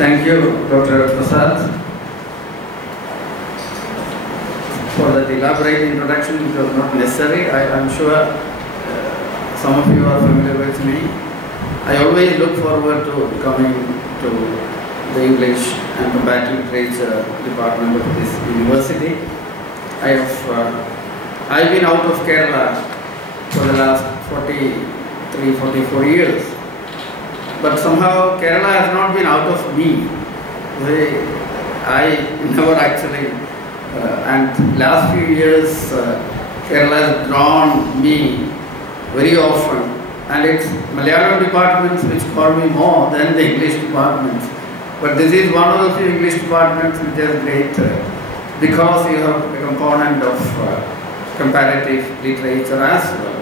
Thank you, Dr. Prasad, for that elaborate introduction. It was not necessary. I'm sure some of you are familiar with me. I always look forward to coming to the English and Comparative Literature department of this university. I've been out of Kerala for the last 43, 44 years. But somehow Kerala has not been out of me. I never actually, and last few years Kerala has drawn me very often, and it's Malayalam departments which call me more than the English departments. But this is one of the few English departments which is great because you have a component of comparative literature as well.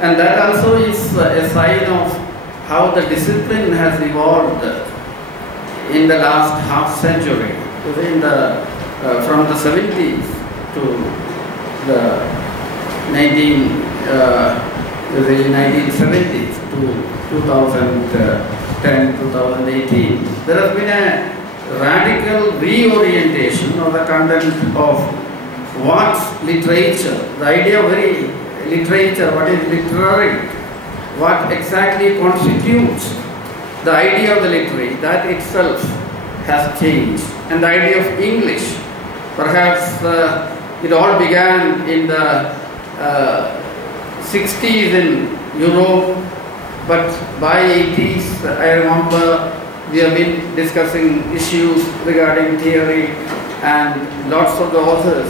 And that also is a sign of how the discipline has evolved in the last half century, from the 70s to the 1970s to 2010, 2018. There has been a radical reorientation of the content of what's literature, the idea of literature, what is literary, what exactly constitutes the idea of the literary, that itself has changed. And the idea of English, perhaps it all began in the 60s in Europe, but by 80s, I remember we have been discussing issues regarding theory and lots of the authors.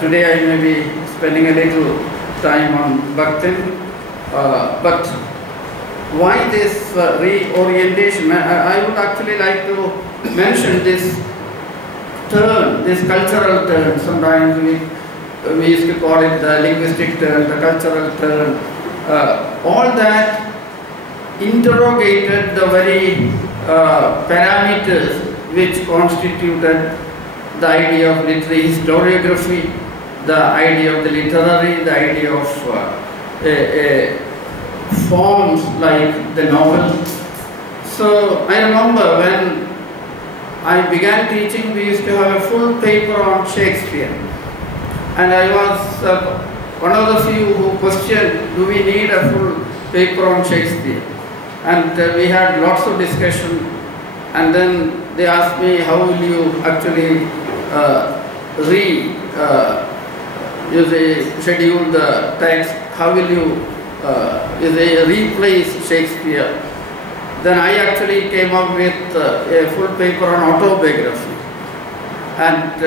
Today I may be spending a little time on Bakhtin. But why this reorientation? I would actually like to mention this turn, this cultural turn. Sometimes we used to call it the linguistic turn, the cultural turn. All that interrogated the very parameters which constituted the idea of literary historiography, the idea of the literary, the idea of forms like the novel. So I remember when I began teaching, we used to have a full paper on Shakespeare. And I was one of the few who questioned, do we need a full paper on Shakespeare? And we had lots of discussion. And then they asked me, how will you actually schedule the text? How will you replace Shakespeare? Then I actually came up with a full paper on autobiography. And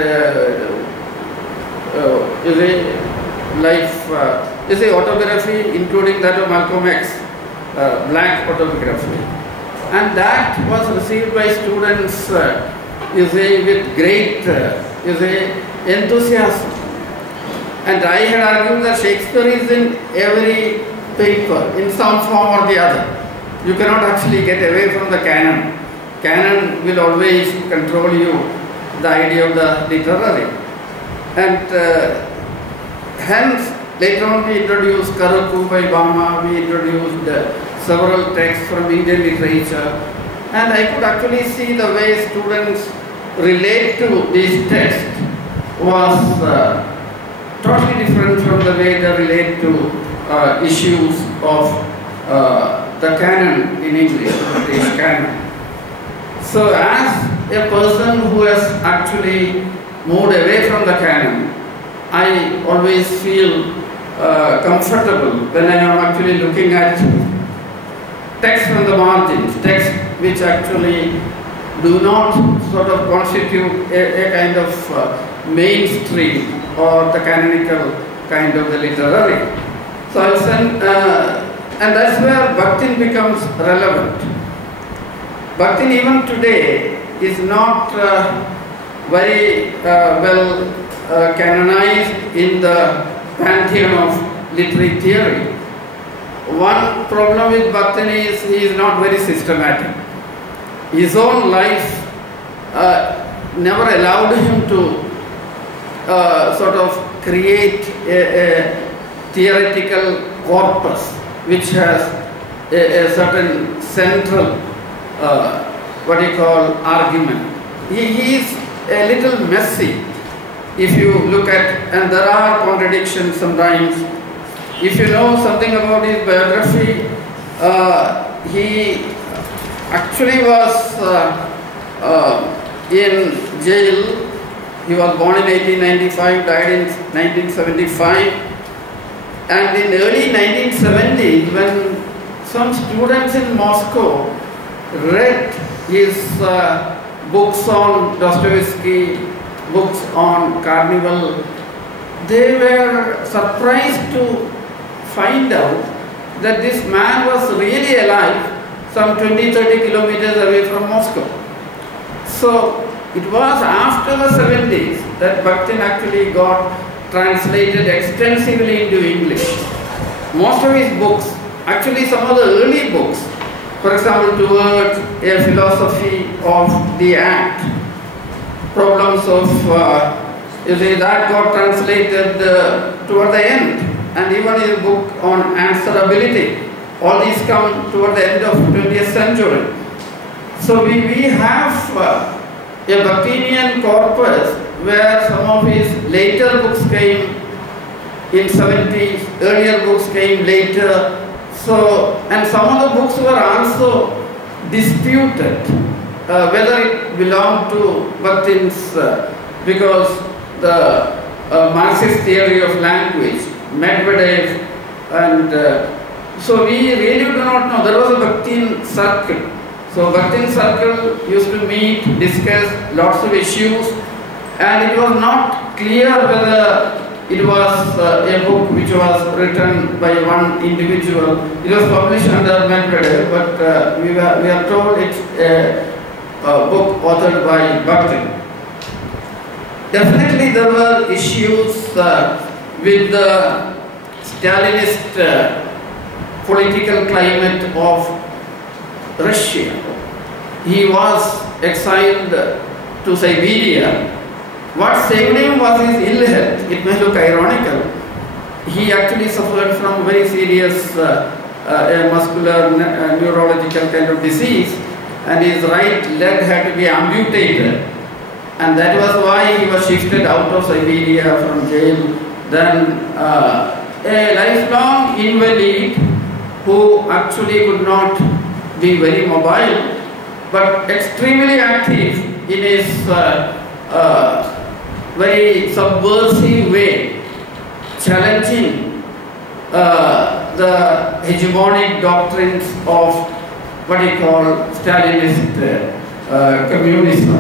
autobiography, including that of Malcolm X, black autobiography. And that was received by students with great enthusiasm. And I had argued that Shakespeare is in every paper, in some form or the other. You cannot actually get away from the canon. Canon will always control you, the idea of the literary. And hence, later on we introduced Karaku by Bama, we introduced several texts from Indian literature. And I could actually see the way students relate to these texts was totally different from the way they relate to issues of the canon in English, the British canon. So as a person who has actually moved away from the canon, I always feel comfortable when I am actually looking at texts from the margins, texts which actually do not sort of constitute a kind of mainstream or the canonical kind of the literary. So I'll send, and that's where Bakhtin becomes relevant. Bakhtin even today is not very well canonized in the pantheon of literary theory. One problem with Bakhtin is he is not very systematic. His own life never allowed him to sort of create a theoretical corpus which has a certain central what you call argument. He is a little messy if you look at, and there are contradictions sometimes. If you know something about his biography, he actually was in jail. He was born in 1895, died in 1975. And in early 1970s, when some students in Moscow read his books on Dostoevsky, books on Carnival, they were surprised to find out that this man was really alive some 20-30 kilometers away from Moscow. So it was after the 70s that Bakhtin actually got translated extensively into English. Most of his books, actually some of the early books, for example, Towards a Philosophy of the Act, Problems of, that got translated toward the end. And even his book on answerability, all these come toward the end of 20th century. So we have a Bakhtinian corpus where some of his later books came in 70s, earlier books came later. So, and some of the books were also disputed, whether it belonged to Bakhtin's, because the Marxist theory of language, Medvedev, and so we really do not know. There was a Bakhtin circle. So Bakhtin circle used to meet, discuss lots of issues, and it was not clear whether it was a book which was written by one individual. It was published under Medvedev, but we are told it's a book authored by Bakhtin. Definitely there were issues with the Stalinist political climate of Russia. He was exiled to Siberia. What saved him was his ill health. It may look ironical. He actually suffered from very serious muscular neurological kind of disease, and his right leg had to be amputated. And that was why he was shifted out of Siberia from jail. Then a lifelong invalid who actually could not be very mobile, but extremely active in his very subversive way, challenging the hegemonic doctrines of what he called Stalinist communism.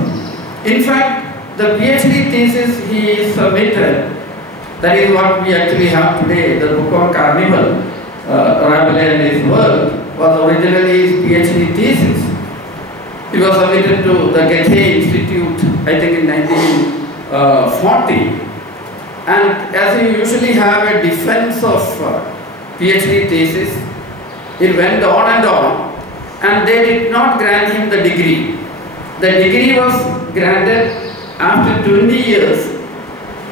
In fact, the PhD thesis he submitted, that is what we actually have today, the book on Carnival, Rabelais and his world, was originally his PhD thesis. It was submitted to the Goethe Institute, I think in 1940. And as you usually have a defense of PhD thesis, it went on, and they did not grant him the degree. The degree was granted after 20 years.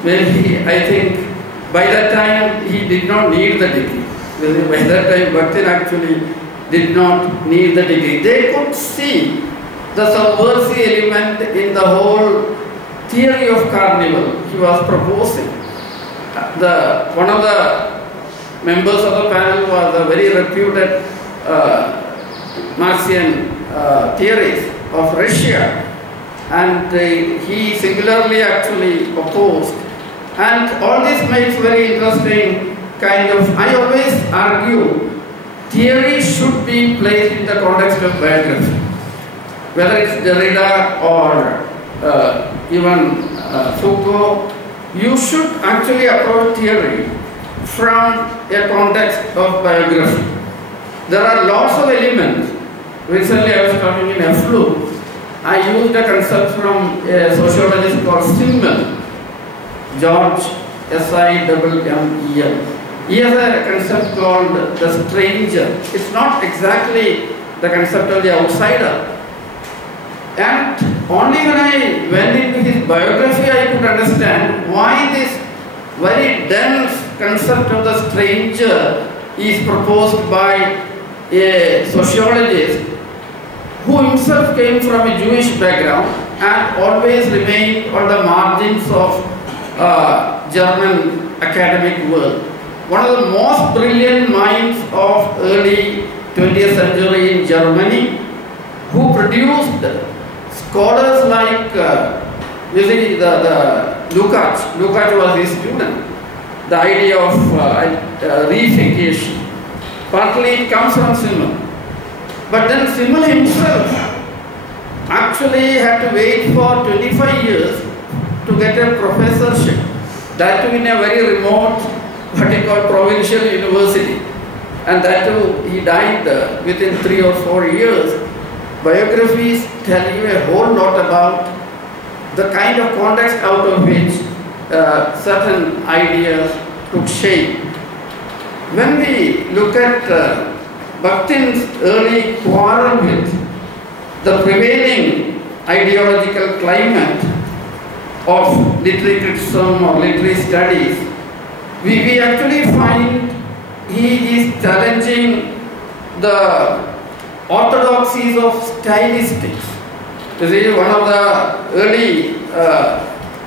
Maybe, I think, by that time he did not need the degree. By that time, Bakhtin actually did not need the degree. They could see the subversive element in the whole theory of Carnival he was proposing. One of the members of the panel was a very reputed Marxian theorist of Russia, and he singularly actually opposed. And all this makes very interesting kind of, I always argue, theory should be placed in the context of biography. Whether it's Derrida or even Foucault, you should actually approach theory from a context of biography. There are lots of elements. Recently I was talking in FLU. I used a concept from a sociologist called Simmel, George Simmel. He has a concept called the stranger. It's not exactly the concept of the outsider. And only when I went into his biography I could understand why this very dense concept of the stranger is proposed by a sociologist who himself came from a Jewish background and always remained on the margins of German academic world. One of the most brilliant minds of early 20th century in Germany, who produced scholars like, you see, the Lukács. Lukács was his student. The idea of reification. Partly it comes from Simmel. But then Simmel himself actually had to wait for 25 years to get a professorship. That too in a very remote, what he called provincial university. And that too, he died within 3 or 4 years. Biographies tell you a whole lot about the kind of context out of which certain ideas took shape. When we look at Bakhtin's early quarrel with the prevailing ideological climate of literary criticism or literary studies, we actually find he is challenging the orthodoxies of stylistics. You see, one of the early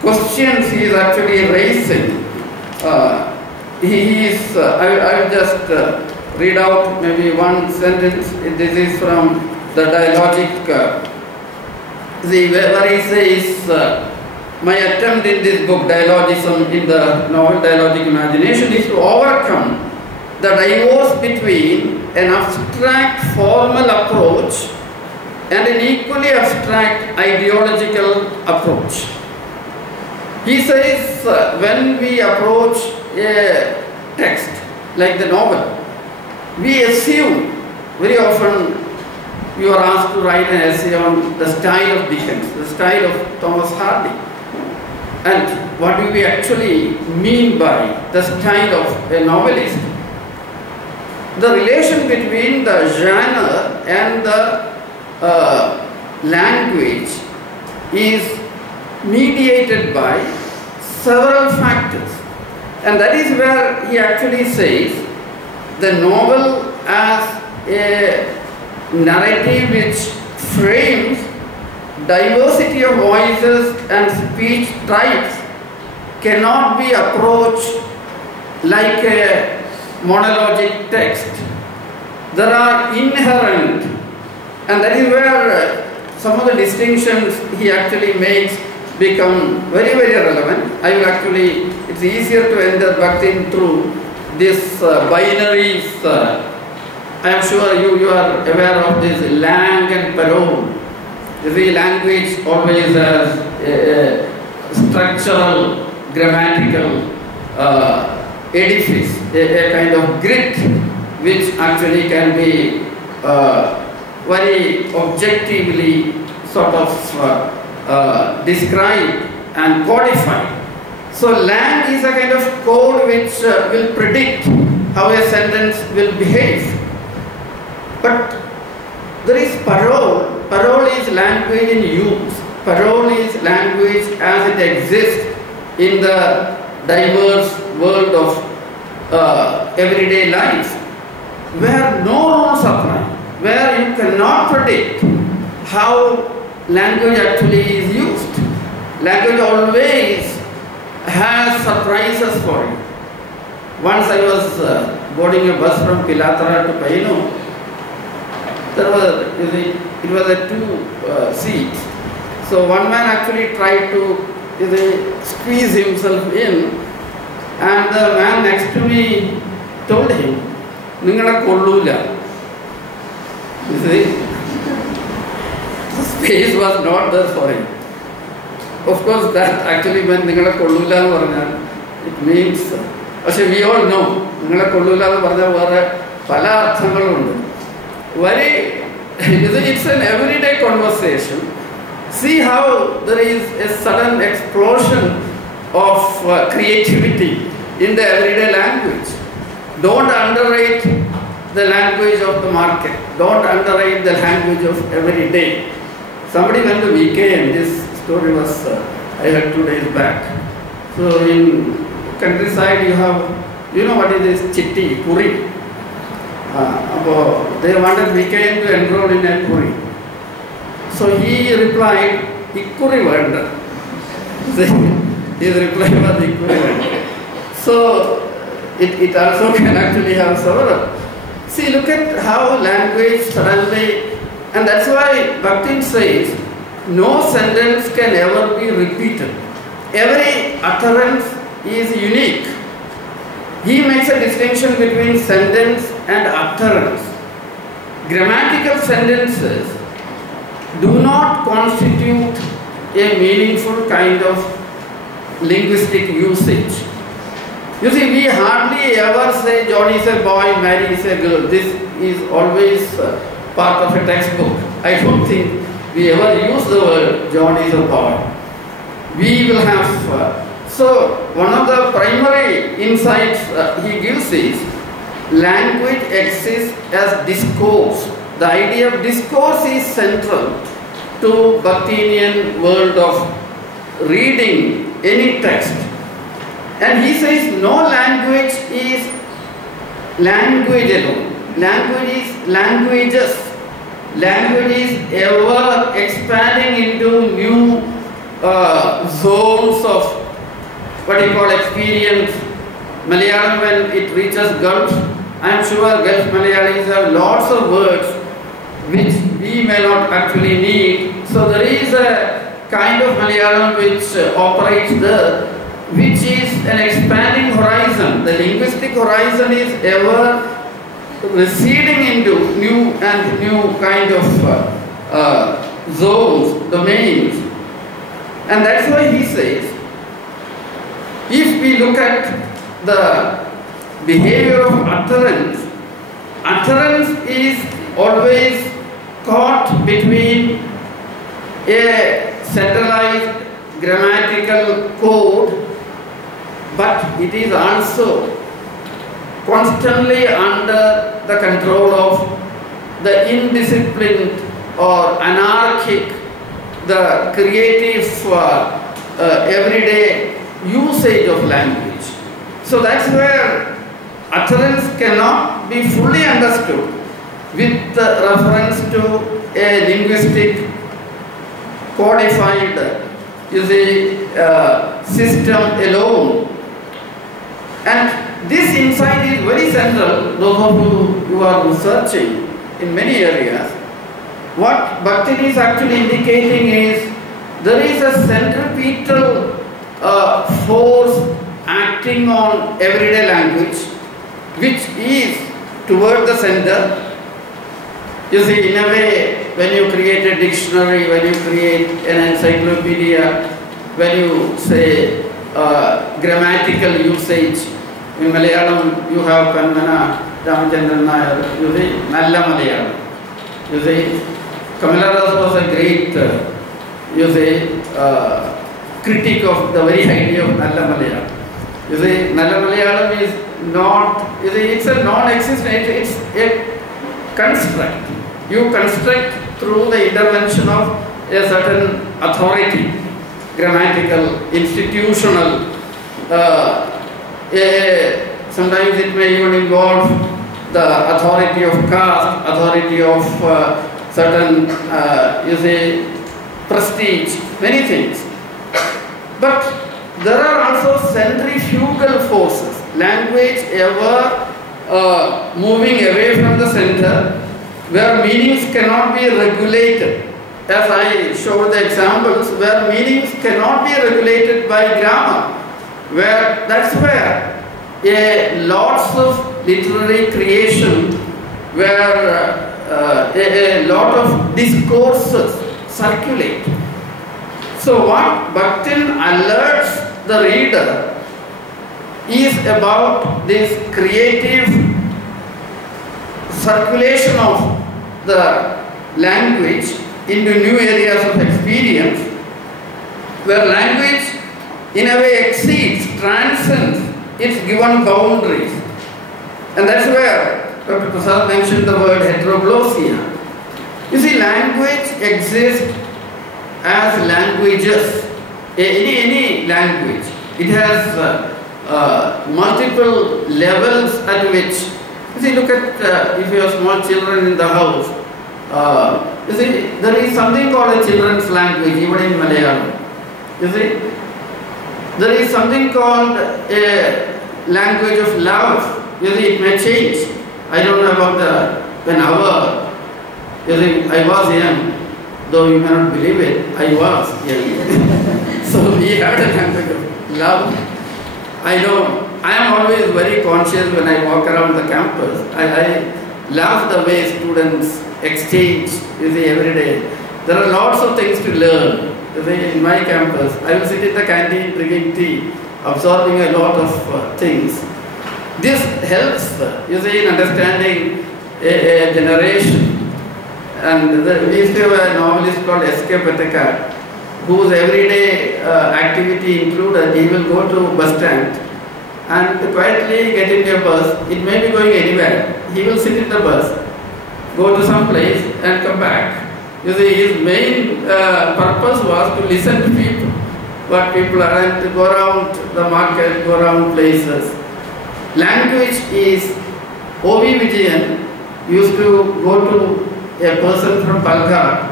questions he is actually raising. I will just read out maybe one sentence. This is from the Dialogic, where he says, my attempt in this book, Dialogism, in the novel Dialogic Imagination, is to overcome the divorce between an abstract formal approach and an equally abstract ideological approach. He says when we approach a text like the novel, we assume, very often you are asked to write an essay on the style of Dickens, the style of Thomas Hardy. And what do we actually mean by the style of a novelist? The relation between the genre and the language is mediated by several factors. And that is where he actually says the novel as a narrative which frames diversity of voices and speech types cannot be approached like a monologic text. There are inherent, and that is where some of the distinctions he actually makes become very, very relevant. I will actually, it's easier to enter Bakhtin through this binaries. I am sure you are aware of this lang and parole. The language always has a structural, grammatical edifice, a kind of grit which actually can be very objectively sort of described and codified. So lang is a kind of code which will predict how a sentence will behave. But there is parole. Parole is language in use. Parole is language as it exists in the diverse world of everyday life, where no rules apply, where you cannot predict how language actually is used. Language always has surprises for you. Once I was boarding a bus from Pilatra to Paino. It was a two seats. So one man actually tried to squeeze himself in, and the man next to me told him, "Ningala kollula." You see, the space was not there for him. Of course, that actually meant "Ningala kollula," it means. Actually, we all know "Ningala kollula" pala arthangalundu. It's an everyday conversation. See how there is a sudden explosion of creativity in the everyday language. Don't underrate the language of the market. Don't underrate the language of every day. Somebody went to VKM. This story was I heard 2 days back. So in countryside you know what is this chitti, puri. They wanted VKM to enroll in a puri. So he replied, Ikkuri. His reply was Ikkuri. So it also can actually have several. See, look at how language suddenly, and that's why Bhaktin says, no sentence can ever be repeated. Every utterance is unique. He makes a distinction between sentence and utterance. Grammatical sentences do not constitute a meaningful kind of linguistic usage. You see, we hardly ever say John is a boy, Mary is a girl. This is always part of a textbook. I don't think we ever use the word John is a boy. We will have, so one of the primary insights he gives is language exists as discourse. The idea of discourse is central to Bhaktinian world of reading any text. And he says no language is language alone. Language is languages. Language is ever expanding into new zones of what you call experience. Malayalam, when it reaches Gulf, I am sure Gulf Malayalis have lots of words which we may not actually need. So there is a kind of Malayalam which operates there, which is an expanding horizon. The linguistic horizon is ever receding into new and new kind of zones, domains. And that's why he says, if we look at the behavior of utterance, utterance is always caught between a centralized grammatical code, but it is also constantly under the control of the indisciplined or anarchic, the creative everyday usage of language. So that's where utterance cannot be fully understood with reference to a linguistic codified system alone. And this insight is very central, those of you who are researching in many areas. What Bhaktin is actually indicating is there is a centripetal force acting on everyday language, which is toward the center. You see, in a way, when you create a dictionary, when you create an encyclopedia, when you say grammatical usage, in Malayalam you have Pannian, Ramachandran Nair, you see, Nalla Malayalam. You see, Kamaladas was a great, critic of the very idea of Nalla Malayalam. You see, Nalla Malayalam is not, it's a non-existent, it's a construct. You construct through the intervention of a certain authority, grammatical, institutional, sometimes it may even involve the authority of caste, authority of certain, prestige, many things. But there are also centrifugal forces. Language ever moving away from the center, where meanings cannot be regulated. As I showed the examples, where meanings cannot be regulated by grammar, where that's where lots of literary creation, where a lot of discourses circulate. So what Bhaktin alerts the reader is about this creative circulation of the language into new areas of experience, where language in a way exceeds, transcends its given boundaries. And that's where Dr. Prasad mentioned the word heteroglossia. You see, language exists as languages, any language. It has multiple levels at which, you see, look at if you have small children in the house, You see, there is something called a children's language, even in Malayalam. You see, there is something called a language of love. You see, it may change. I don't know about when you see, I was young, though you cannot believe it, I was young. So we had a language of love. I know, I am always very conscious when I walk around the campus. I love the way students exchange, you see, every day. There are lots of things to learn. You see, in my campus, I will sit in the canteen drinking tea, absorbing a lot of things. This helps, you see, in understanding a generation. And we used to have a novelist called S.K. Patakar, whose everyday activity included he will go to bus stand and quietly get into a bus. It may be going anywhere. He will sit in the bus, go to some place and come back. You see, his main purpose was to listen to people, what people are, and to go around the market, go around places. Language is, O.V. Vijayan used to go to a person from Palghat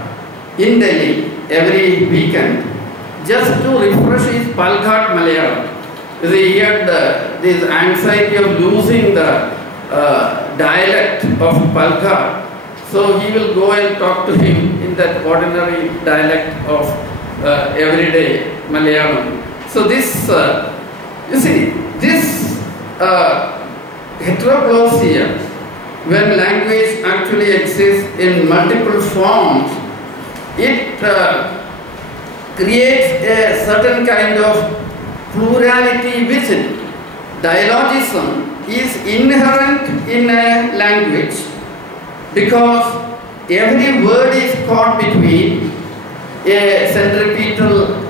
in Delhi every weekend just to refresh his Palghat Malayalam. You see, he had this anxiety of losing the dialect of Palghat. So he will go and talk to him in that ordinary dialect of everyday Malayalam. So this, you see, this heteroglossia, when language actually exists in multiple forms, it creates a certain kind of plurality within. Dialogism is inherent in a language because every word is caught between a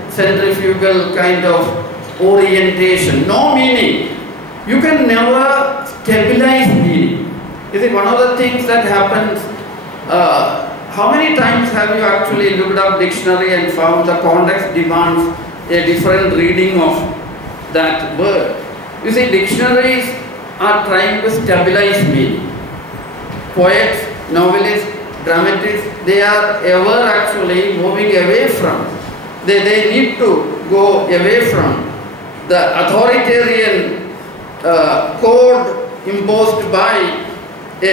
centrifugal kind of orientation. No meaning. You can never stabilize meaning. You see, one of the things that happens, how many times have you actually looked up dictionary and found the context demands a different reading of that word? You see, dictionaries are trying to stabilize meaning. Poets, novelists, dramatists, they are ever actually moving away from. They need to go away from the authoritarian code imposed by a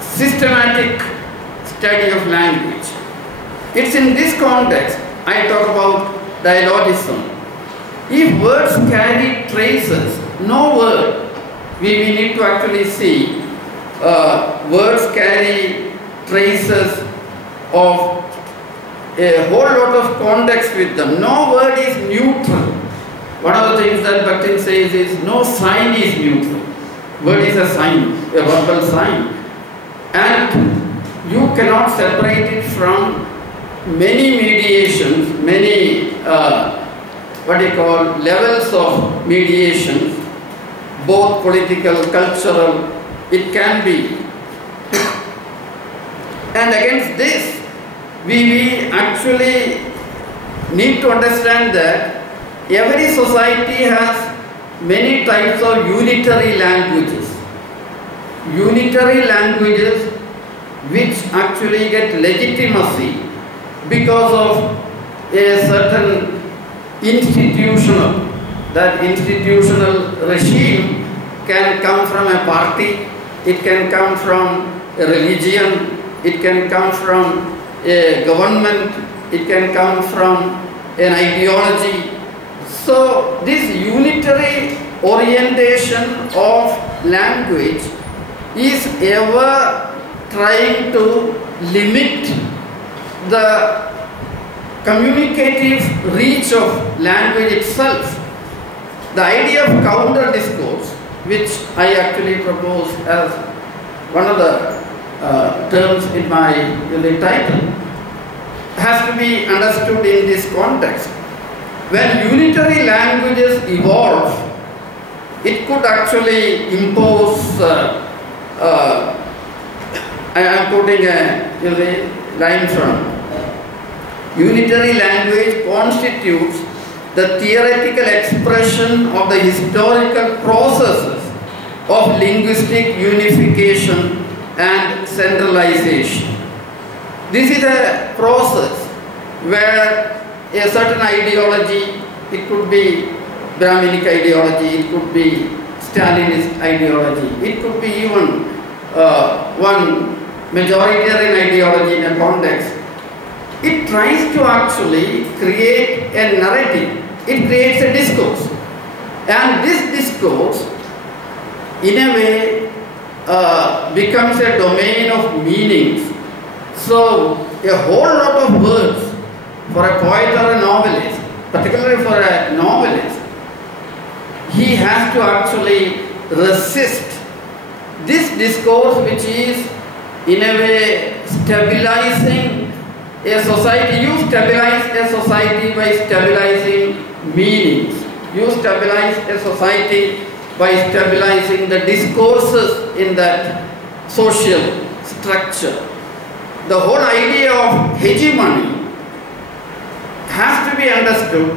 systematic study of language. It's in this context I talk about dialogism. If words carry traces, no word, we need to actually see words carry traces of a whole lot of context with them. No word is neutral. One of the things that Bakhtin says is no sign is neutral. Word is a sign, a verbal sign. And you cannot separate it from many mediations, many levels of mediations, both political, cultural, it can be. And against this, we actually need to understand that every society has many types of unitary languages. Unitary languages which actually get legitimacy because of a certain that institutional regime can come from a party, it can come from a religion, it can come from a government, it can come from an ideology. So this unitary orientation of language is ever trying to limit the communicative reach of language itself. The idea of counter discourse, which I actually propose as one of the terms in my title, has to be understood in this context. When unitary languages evolve, it could actually impose, I am quoting a line from, unitary language constitutes the theoretical expression of the historical processes of linguistic unification and centralization. This is a process where a certain ideology, it could be Brahminic ideology, it could be Stalinist ideology, it could be even one majoritarian ideology in a context. It tries to actually create a narrative. It creates a discourse. And this discourse, in a way, becomes a domain of meanings. So, a whole lot of words for a poet or a novelist, particularly for a novelist, he has to actually resist this discourse which is in a way stabilizing a society. You stabilize a society by stabilizing meanings. You stabilize a society by stabilizing the discourses in that social structure. The whole idea of hegemony has to be understood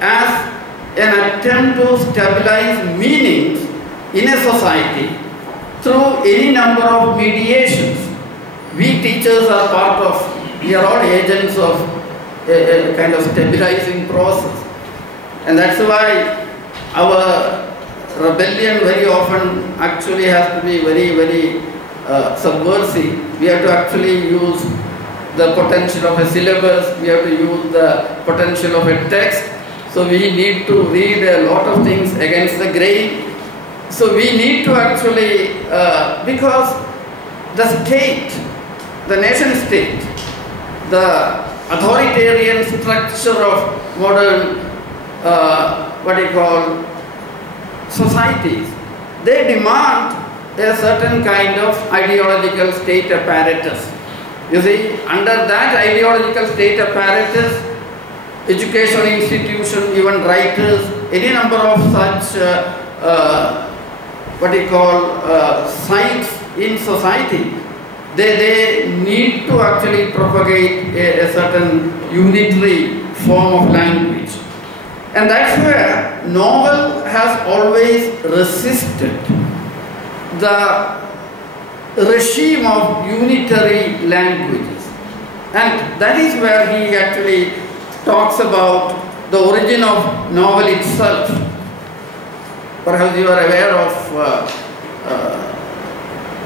as an attempt to stabilize meanings in a society through any number of mediations. We teachers are part of, we are all agents of a kind of stabilizing process. And that's why our rebellion very often actually has to be very, very subversive. We have to actually use the potential of a syllabus, we have to use the potential of a text. So we need to read a lot of things against the grain. So we need to actually, because the state, the nation state, the authoritarian structure of modern societies, they demand a certain kind of ideological state apparatus. You see, under that ideological state apparatus, education institution, even writers, any number of such sites in society, they need to actually propagate a certain unitary form of language. And that's where novel has always resisted the regime of unitary languages. And that is where he actually talks about the origin of novel itself. Perhaps you are aware of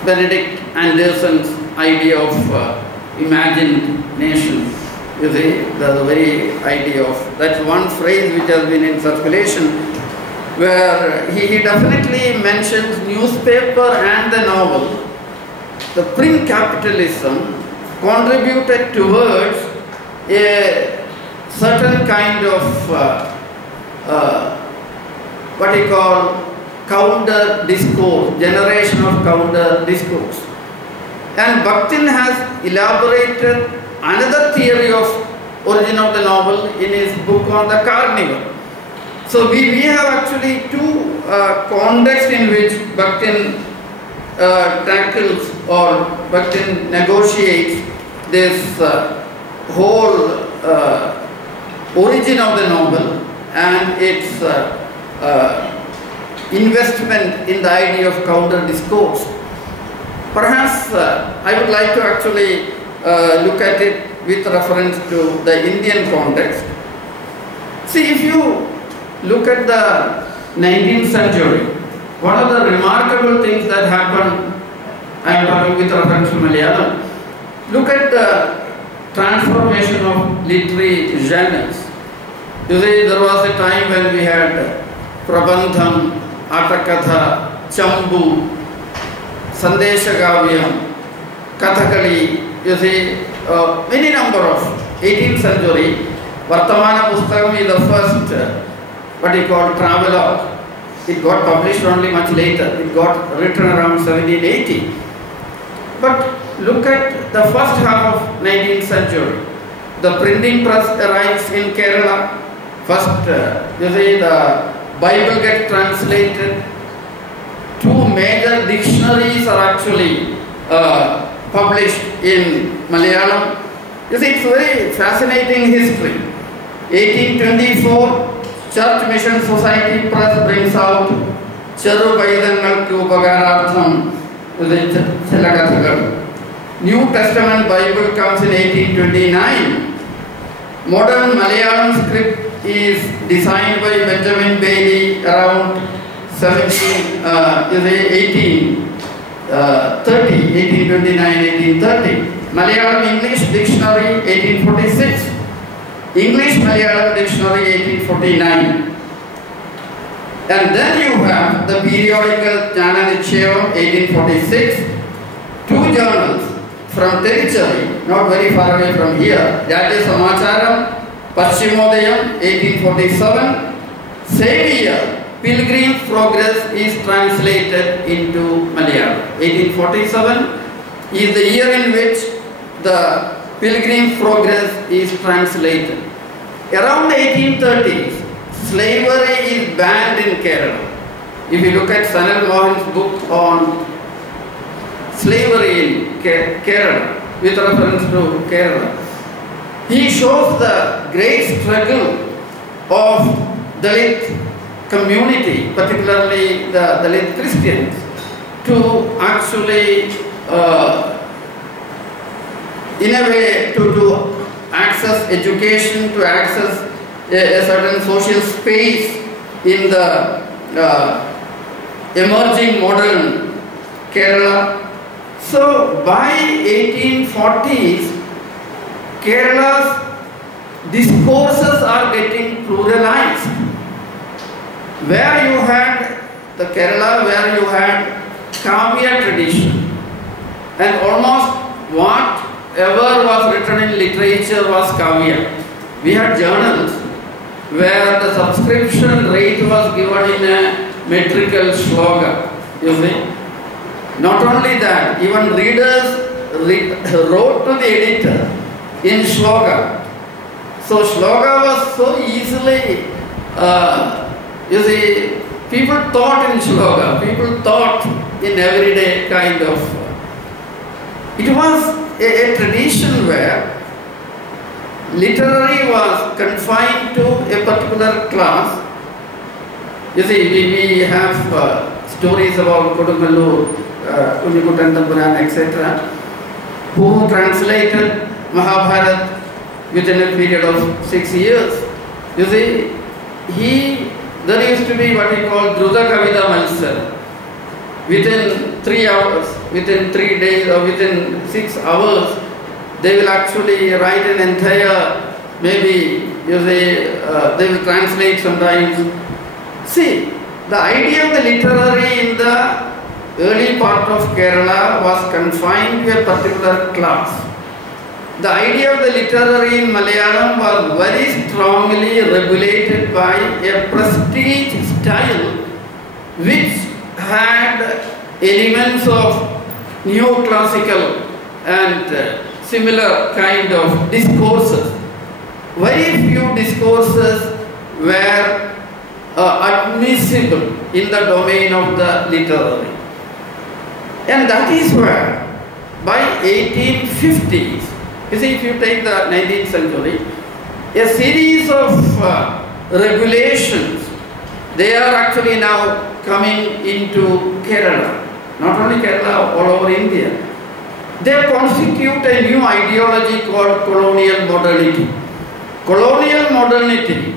Benedict Anderson's idea of imagined nation. You see, the very idea of, that's one phrase which has been in circulation, where he definitely mentions newspaper and the novel. The print capitalism contributed towards a certain kind of counter discourse, generation of counter discourse. And Bakhtin has elaborated another theory of origin of the novel in his book on the carnival. So we have actually two contexts in which Bakhtin tackles or Bakhtin negotiates this whole origin of the novel and its investment in the idea of counter discourse. Perhaps I would like to actually look at it with reference to the Indian context. See, if you look at the 19th century, one of the remarkable things that happened, I am talking with reference to Malayalam, look at the transformation of literary genres. You see, there was a time when we had Prabandham, Atakatha, Chambu, Sandeshagavyam, Kathakali, you see, any number of 18th century. Vartamana Pustakam is the first, travelogue. It got published only much later. It got written around 1780. But look at the first half of 19th century. The printing press arrives in Kerala. First, you see, the Bible gets translated. Two major dictionaries are actually published in Malayalam. You see, it's very fascinating history. 1824, Church Mission Society Press brings out Cheru Vaidangalku Upagarartham New Testament Bible comes in 1829. Modern Malayalam script is designed by Benjamin Bailey around 1830. Malayalam English Dictionary 1846. English Malayalam Dictionary 1849. And then you have the periodical Jnana-Nichayam 1846. Two journals from territory, not very far away from here. Rajya Samacharam, Paschimodayam 1847. Same year, Pilgrim's Progress is translated into Malayalam. 1847 is the year in which the Pilgrim's Progress is translated. Around 1830s, slavery is banned in Kerala. If you look at Sanal Mohan's book on slavery in Kerala, with reference to Kerala, he shows the great struggle of Dalit community, particularly the Dalit Christians, to actually in a way to access education, to access a certain social space in the emerging modern Kerala. So by 1840s, Kerala's discourses are getting pluralized. Where you had the Kerala, where you had Kavya tradition, and almost whatever was written in literature was Kavya. We had journals where the subscription rate was given in a metrical shloka, you see. Not only that, even readers wrote to the editor in shloka. So shloka was so easily, you see, people thought in shloka, people thought in everyday kind of. It was a tradition where literary was confined to a particular class. You see, we have stories about Kodungalur, Unnikutan Tampuran, etc., who translated Mahabharata within a period of 6 years. You see, there used to be what he called Druta Kavita Malsar. Within 3 hours, within 3 days, or within 6 hours, they will actually write an entire, maybe, you say, they will translate sometimes. See, the idea of the literary in the early part of Kerala was confined to a particular class. The idea of the literary in Malayalam was very strongly regulated by a prestige style which had elements of neoclassical and similar kind of discourses. Very few discourses were admissible in the domain of the literary. And that is where by 1850s, you see, if you take the 19th century, a series of regulations, they are actually now coming into Kerala. Not only Kerala, all over India. They constitute a new ideology called colonial modernity. Colonial modernity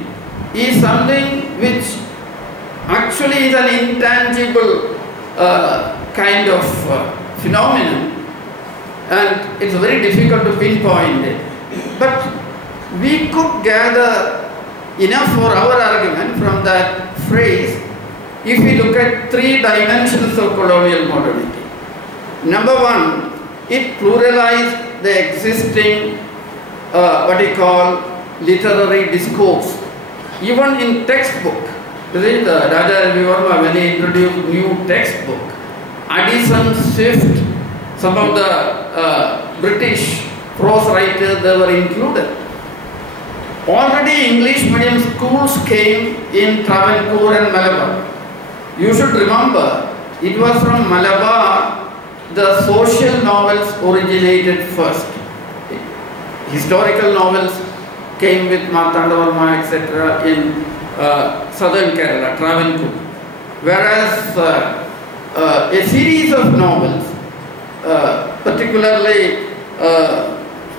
is something which actually is an intangible kind of phenomenon, and it's very difficult to pinpoint it. But we could gather enough for our argument from that phrase if we look at 3 dimensions of colonial modernity. Number 1, it pluralized the existing what we call literary discourse. Even in textbook, you see, the Raja Ravi Verma, when he introduced new textbook, Addison, Swift, some of the British prose writers, they were included. Already English medium schools came in Travancore and Malabar. You should remember, it was from Malabar the social novels originated first. Historical novels came with Martandavarma, etc. in southern Kerala, Travancore. Whereas a series of novels particularly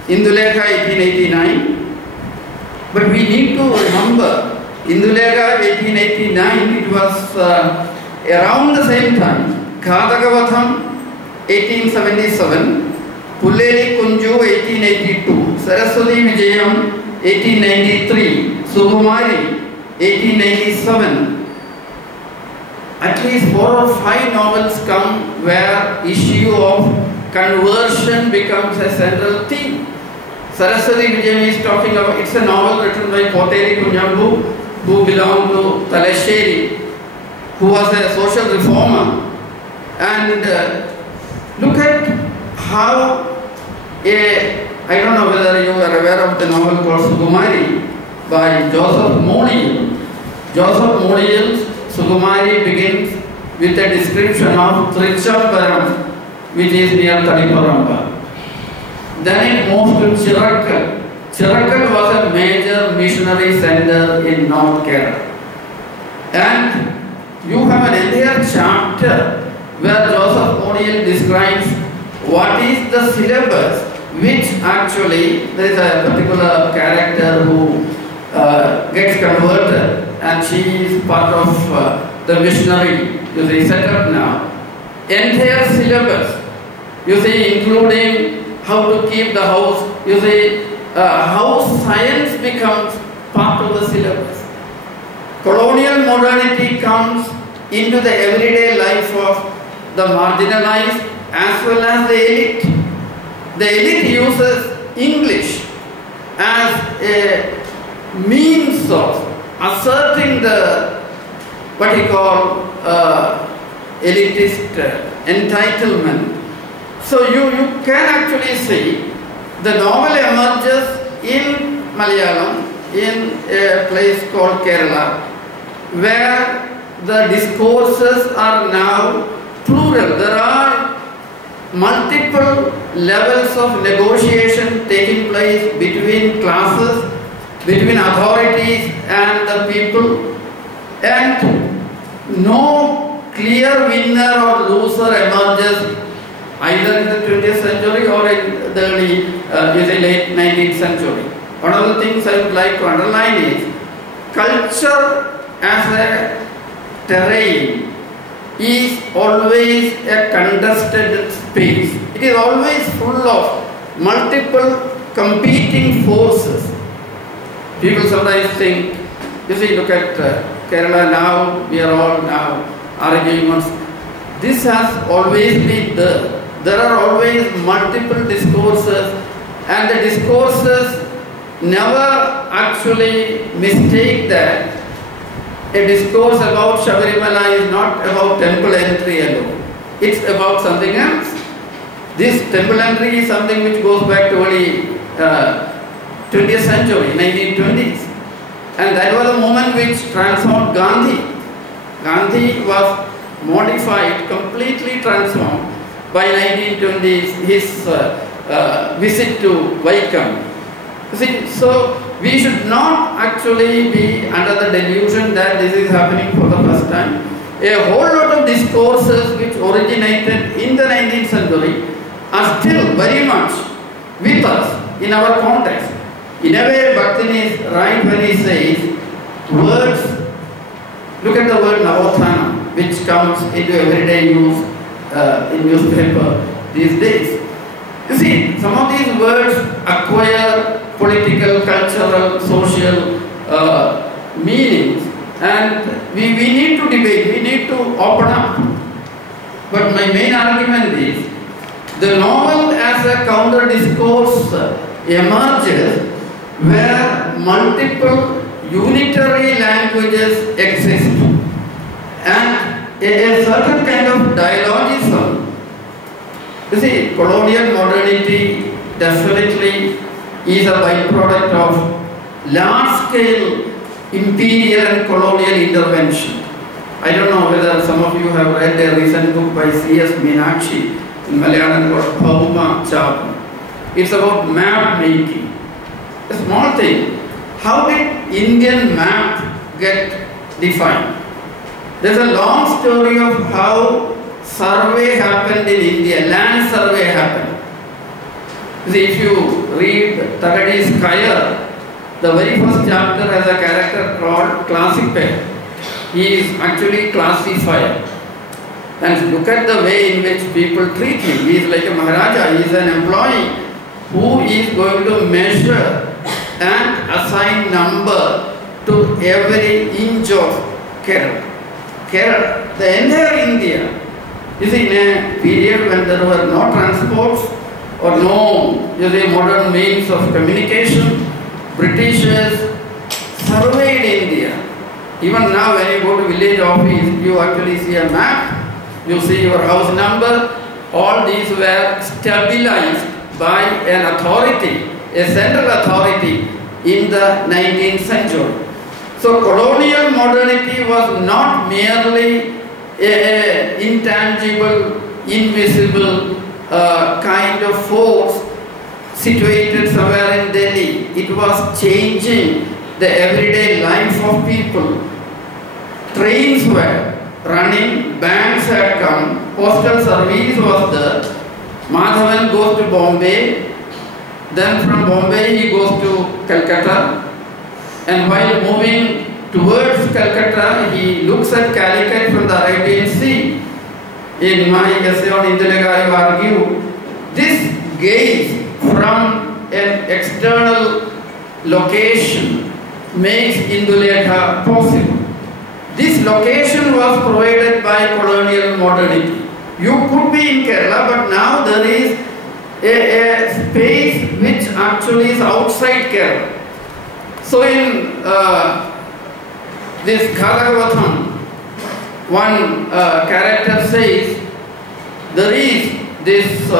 Indulekha 1889. But we need to remember, Indulekha 1889, it was around the same time. Khadakavatham 1877, Pulleli Kunju 1882, Saraswati Vijayam 1893, Sukumari 1897. At least 4 or 5 novels come where issue of conversion becomes a central theme. Saraswati Vijayam is talking about, it's a novel written by Poteri Kunyambu, who belonged to Talasheri, who was a social reformer. And look at how I don't know whether you are aware of the novel called Sukumari by Joseph Modial. Joseph Modial's Sukumari begins with a description of Trichambaram, which is near Tadiparamba. Then it moves to Chirakkal. Chirakkal was a major missionary center in North Kerala. And you have an entire chapter where Joseph Modial describes what is the syllabus, which actually there is a particular character who gets converted, and she is part of the missionary, you see, set up now. Entire syllabus, you see, including how to keep the house, you see, how science becomes part of the syllabus. Colonial modernity comes into the everyday life of the marginalized as well as the elite. The elite uses English as a means of asserting the what you call elitist entitlement. So you can actually see the novel emerges in Malayalam in a place called Kerala, where the discourses are now plural. There are multiple levels of negotiation taking place between classes, between authorities and the people, and no clear winner or loser emerges either in the 20th century or in the early, late 19th century. One of the things I would like to underline is culture as a terrain is always a contested space. It is always full of multiple competing forces. People sometimes think, you see, look at Kerala now, we are all now arguing on. This has always been there. There are always multiple discourses, and the discourses never actually mistake that a discourse about Shabarimala is not about temple entry alone. It's about something else. This temple entry is something which goes back to early 20th century, 1920s. And that was a moment which transformed Gandhi. Gandhi was modified, completely transformed by 1920s, his visit to Vaikam. See, so we should not actually be under the delusion that this is happening for the first time. A whole lot of discourses which originated in the 19th century are still very much with us in our context. In a way, Bhaktin is right when he says, words, look at the word Navothana, which comes into everyday use in newspaper these days. You see, some of these words acquire political, cultural, social meanings, and we need to debate, we need to open up. But my main argument is, the novel as a counter discourse emerges where multiple unitary languages exist, and a certain kind of dialogism. You see, colonial modernity definitely is a byproduct of large-scale imperial and colonial intervention. I don't know whether some of you have read a recent book by C.S. Meenakshi in Malayalam called Bhauma Chapam. It's about map making. A small thing. How did Indian map get defined? There's a long story of how survey happened in India, land survey happened. See, if you read Tagadi's Kaya, the very first chapter has a character called Classifier. He is actually classifier. And look at the way in which people treat him. He is like a Maharaja. He is an employee who is going to measure and assign number to every inch of Kerala. Kerala, the entire India, is in a period when there were no transports or no modern means of communication. Britishers surveyed India. Even now when you go to village office, you actually see a map, you see your house number. All these were stabilized by an authority, a central authority in the 19th century. So colonial modernity was not merely an intangible, invisible kind of force situated somewhere in Delhi. It was changing the everyday life of people. Trains were running, banks had come, postal service was there. Madhavan goes to Bombay, then from Bombay he goes to Calcutta, and while moving towards Calcutta he looks at Calicut from the Arabian Sea. In my essay on Indulaga I argue this gaze from an external location makes Indulekha possible. This location was provided by colonial modernity. You could be in Kerala, but now there is a space which actually is outside Kerala. So in this Khalagavatham, one character says, there is this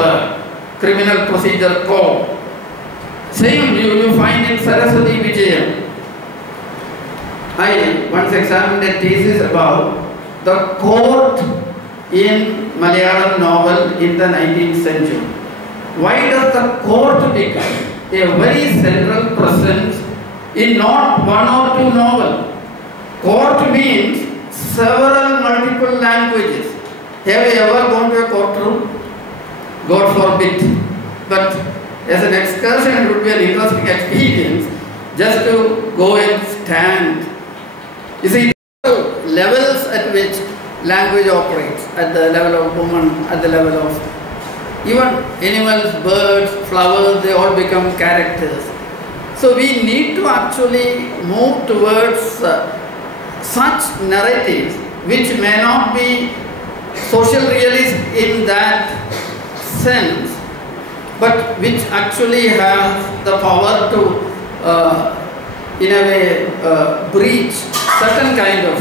criminal procedure code. Same you find in Saraswati Vijayam. I once examined a thesis about the court in Malayalam novel in the 19th century. Why does the court become a very central presence in not one or two novels? Court means several multiple languages. Have you ever gone to a courtroom? God forbid. But as an excursion, it would be an interesting experience just to go and stand. You see, levels at which language operates, at the level of woman, at the level of even animals, birds, flowers, they all become characters. So we need to actually move towards such narratives which may not be social realist in that sense, but which actually have the power to in a way breach certain kind of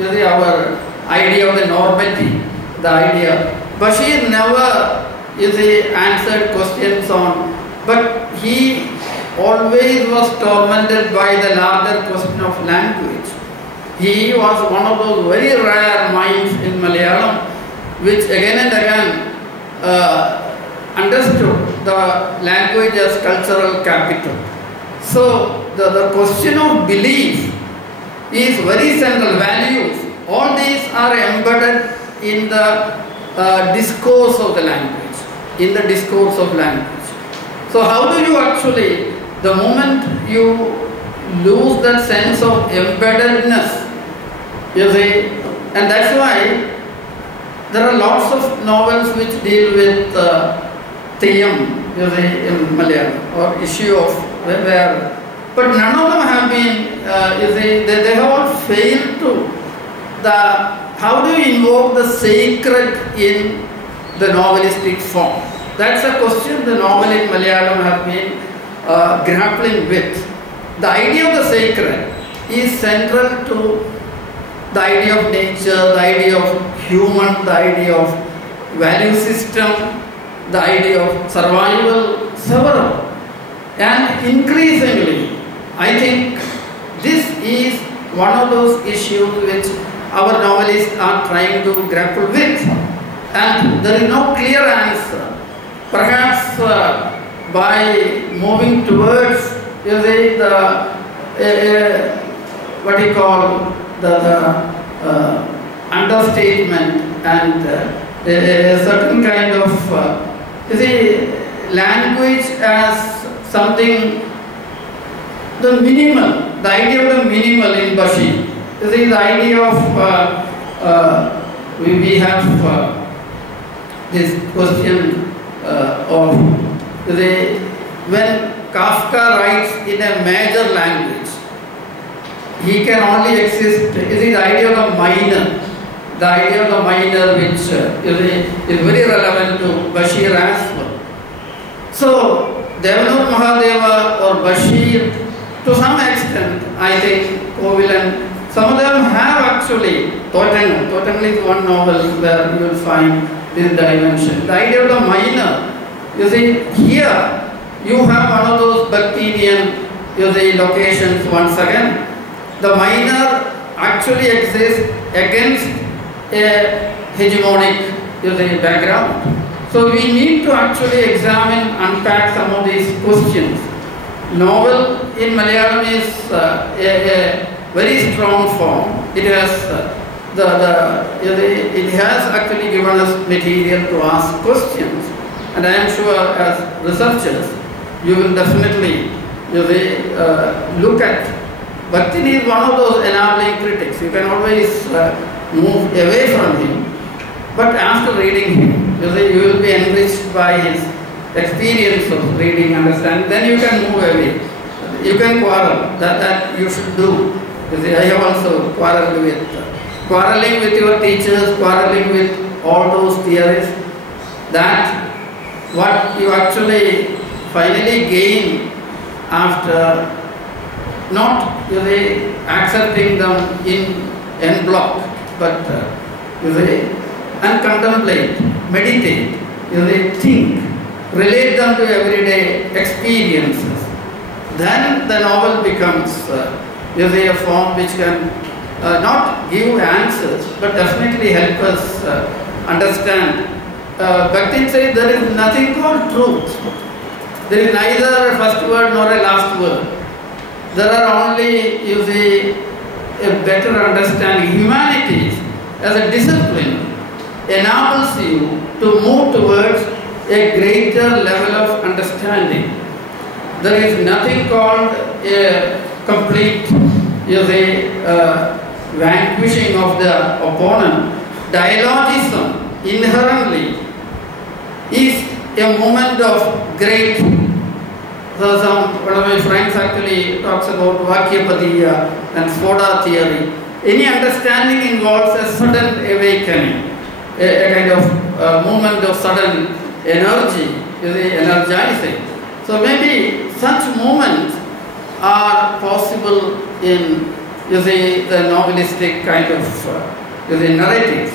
our idea of the normality, the idea. Bashir never answered questions on, but he always was tormented by the larger question of language. He was one of those very rare minds in Malayalam which again and again understood the language as cultural capital. So the question of belief is very central. Values, all these are embedded in the discourse of the language, in the discourse of language. So how do you actually, the moment you lose that sense of embeddedness, you see, and that's why there are lots of novels which deal with theme, you see, in Malayalam, or issue of where, but none of them have been, you see, they have all failed to. How do you invoke the sacred in the novelistic form? That's a question the novel in Malayalam have been grappling with. The idea of the sacred is central to the idea of nature, the idea of human, the idea of value system, the idea of survival, several. And increasingly, I think this is one of those issues which our novelists are trying to grapple with. And there is no clear answer. Perhaps by moving towards, you see, what you call the understatement and a certain kind of, you see, language as something, the minimal, the idea of the minimal in Bashir. You see, the idea of, we have this question of, when Kafka writes in a major language, he can only exist, you see, the idea of the minor. The idea of the minor, which is very relevant to Bashir as well. So, Devanur Mahadeva or Bashir, to some extent, I think, Kovil and some of them have actually, Totangal. Totangal is one novel where you will find this dimension. The idea of the minor, you see, here you have one of those Bhaktinian, you see, locations once again. The minor actually exists against a hegemonic, you see, background. So we need to actually examine, unpack some of these questions. Novel in Malayalam is a very strong form. It has it has actually given us material to ask questions, and I am sure as researchers you will definitely look at. Bhaktini is one of those enabling critics. You can always move away from him, but after reading him, you will be enriched by his experience of reading, understanding. Then you can move away. You can quarrel. That you should do. You see, I have also quarrelling with your teachers, quarreling with all those theories. That what you actually finally gain after not accepting them en bloc, but and contemplate, meditate, think, relate them to everyday experiences. Then the novel becomes a form which can not give answers, but definitely help us understand. Bhaktin says there is nothing called truth. There is neither a first word nor a last word. There are only, a better understanding. Humanity as a discipline enables you to move towards a greater level of understanding. There is nothing called a complete, vanquishing of the opponent. Dialogism inherently is a moment of great. So one of my friends actually talks about Vakyapadiya and Svoda theory. Any understanding involves a sudden awakening, a kind of movement of sudden energy, energizing. So maybe such moments are possible in, the novelistic kind of, narrative.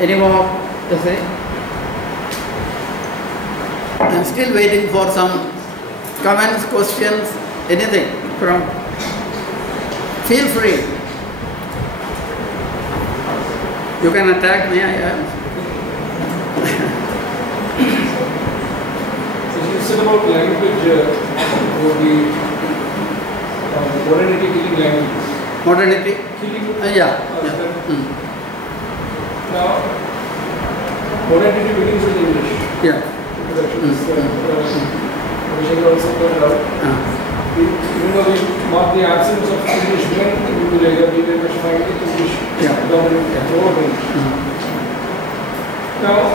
Any more to say? I'm still waiting for some comments, questions, anything from. Feel free. You can attack me. So you said about language, modernity killing language. Modernity? Killing? Yeah. Now, modernity begins with English. Yeah. Which also pointed out. Even though we mark the absence of English when it will be later, we will find English dominant over English. Now,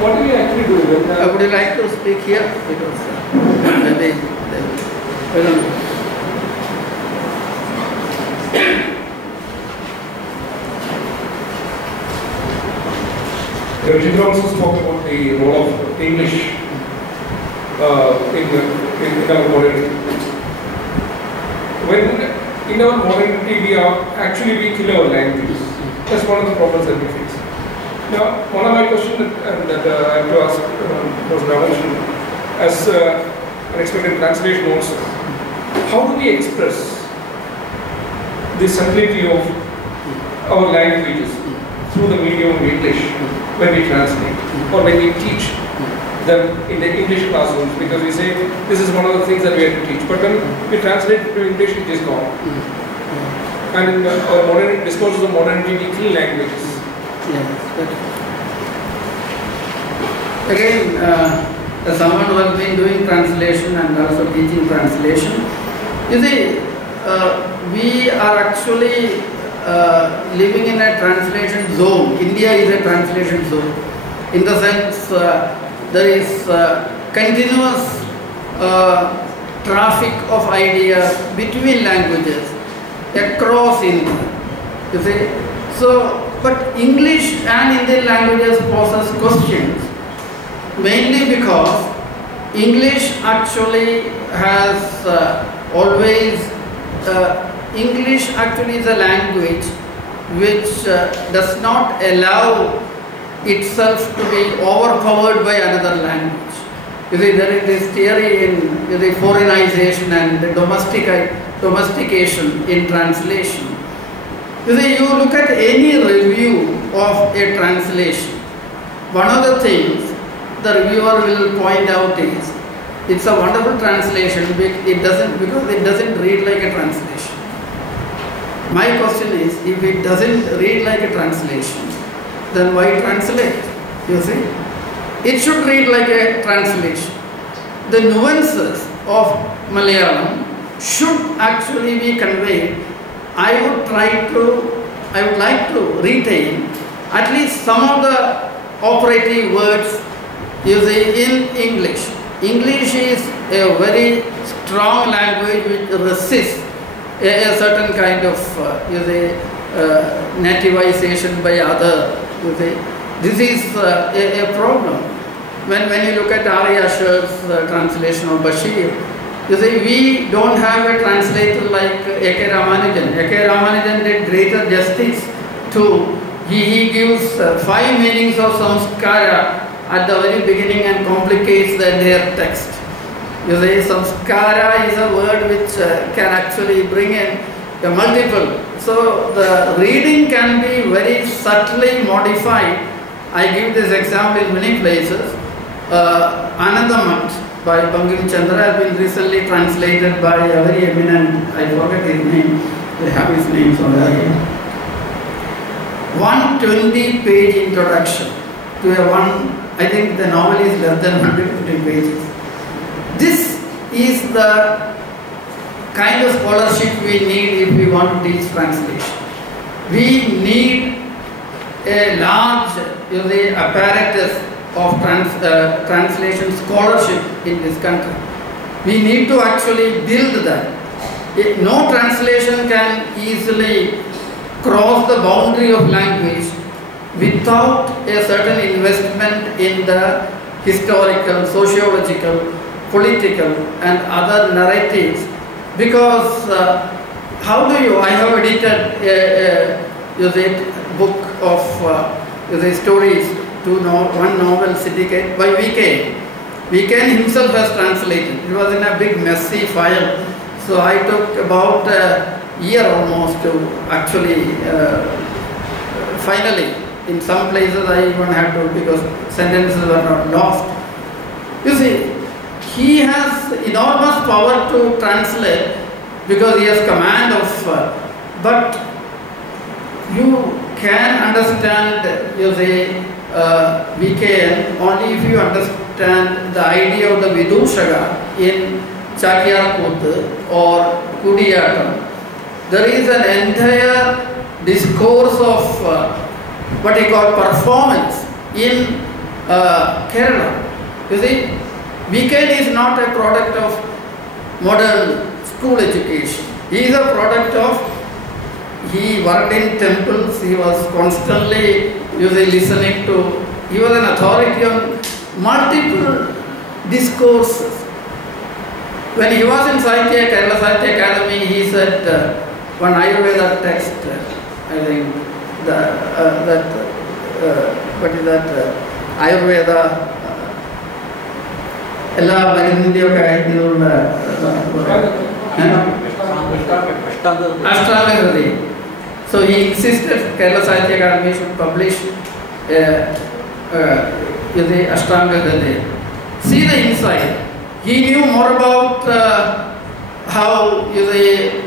what do we actually do? Would you like to speak here? Because maybe I don't know. Rajendra also spoke about the role of English in our modernity. When in our modernity we kill our language. That's one of the problems that we face. Now, one of my questions that I have to ask was Ramakrishnan, as unexpected translation also, how do we express the subtlety of our languages through the medium of English when we translate or when we teach them in the English classrooms, because we say this is one of the things that we have to teach. But when we translate it to English, it is gone. And in our modern discourses of modernity, we kill languages. Again, as someone who has been doing translation and also teaching translation, you see, we are actually living in a translation zone. India is a translation zone. In the sense, there is continuous traffic of ideas between languages across India. You see, so but English and Indian languages poses questions, mainly because English actually has always English actually is a language which does not allow itself to be overpowered by another language. You see, there is this theory in foreignization and domestication in translation. You see, you look at any review of a translation, one of the things the reviewer will point out is, it's a wonderful translation, because it doesn't read like a translation. My question is, if it doesn't read like a translation, then why translate? You see? It should read like a translation. The nuances of Malayalam should actually be conveyed. I would like to retain at least some of the operative words, you see, in English. English is a very strong language which resists a certain kind of nativization by other. You see, this is a problem. When you look at Ari Asher's translation of Bashir, you see, we don't have a translator like A.K. Ramanujan. A.K. Ramanujan did greater justice to, he gives 5 meanings of samskara at the very beginning and complicates the entire text. You see, samskara is a word which can actually bring in a multiple. So the reading can be very subtly modified. I give this example in many places. Anandamat by Bankim Chandra has been recently translated by a very eminent, I forget his name, they have his name somewhere. 120-page introduction to I think the novel is less than 150 pages. This is the kind of scholarship we need if we want to teach translation. We need a large apparatus of translation scholarship in this country. We need to actually build that. No translation can easily cross the boundary of language without a certain investment in the historical, sociological, political and other narratives. Because how do you, I have edited a book of stories, one novel, Syndicate, by V.K. V.K. himself has translated. It was in a big messy file. So I took about a year almost to actually, finally, in some places I even had to, because sentences were not lost. You see, he has enormous power to translate because he has command of, but you can understand, VKN only if you understand the idea of the Vidushaka in Chakyarkut or Kudiyatam. There is an entire discourse of what he called performance in Kerala. You see, VKN is not a product of modern school education. He is a product of, he worked in temples, he was constantly listening to, he was an authority on multiple discourses. When he was in Kerala Sahitya Academy, he said one Ayurveda text, I think, what is that, Ayurveda, Ashtanga. So he insisted Kerala Sahitya Academy should publish Ashtanga. see the inside. He knew more about how the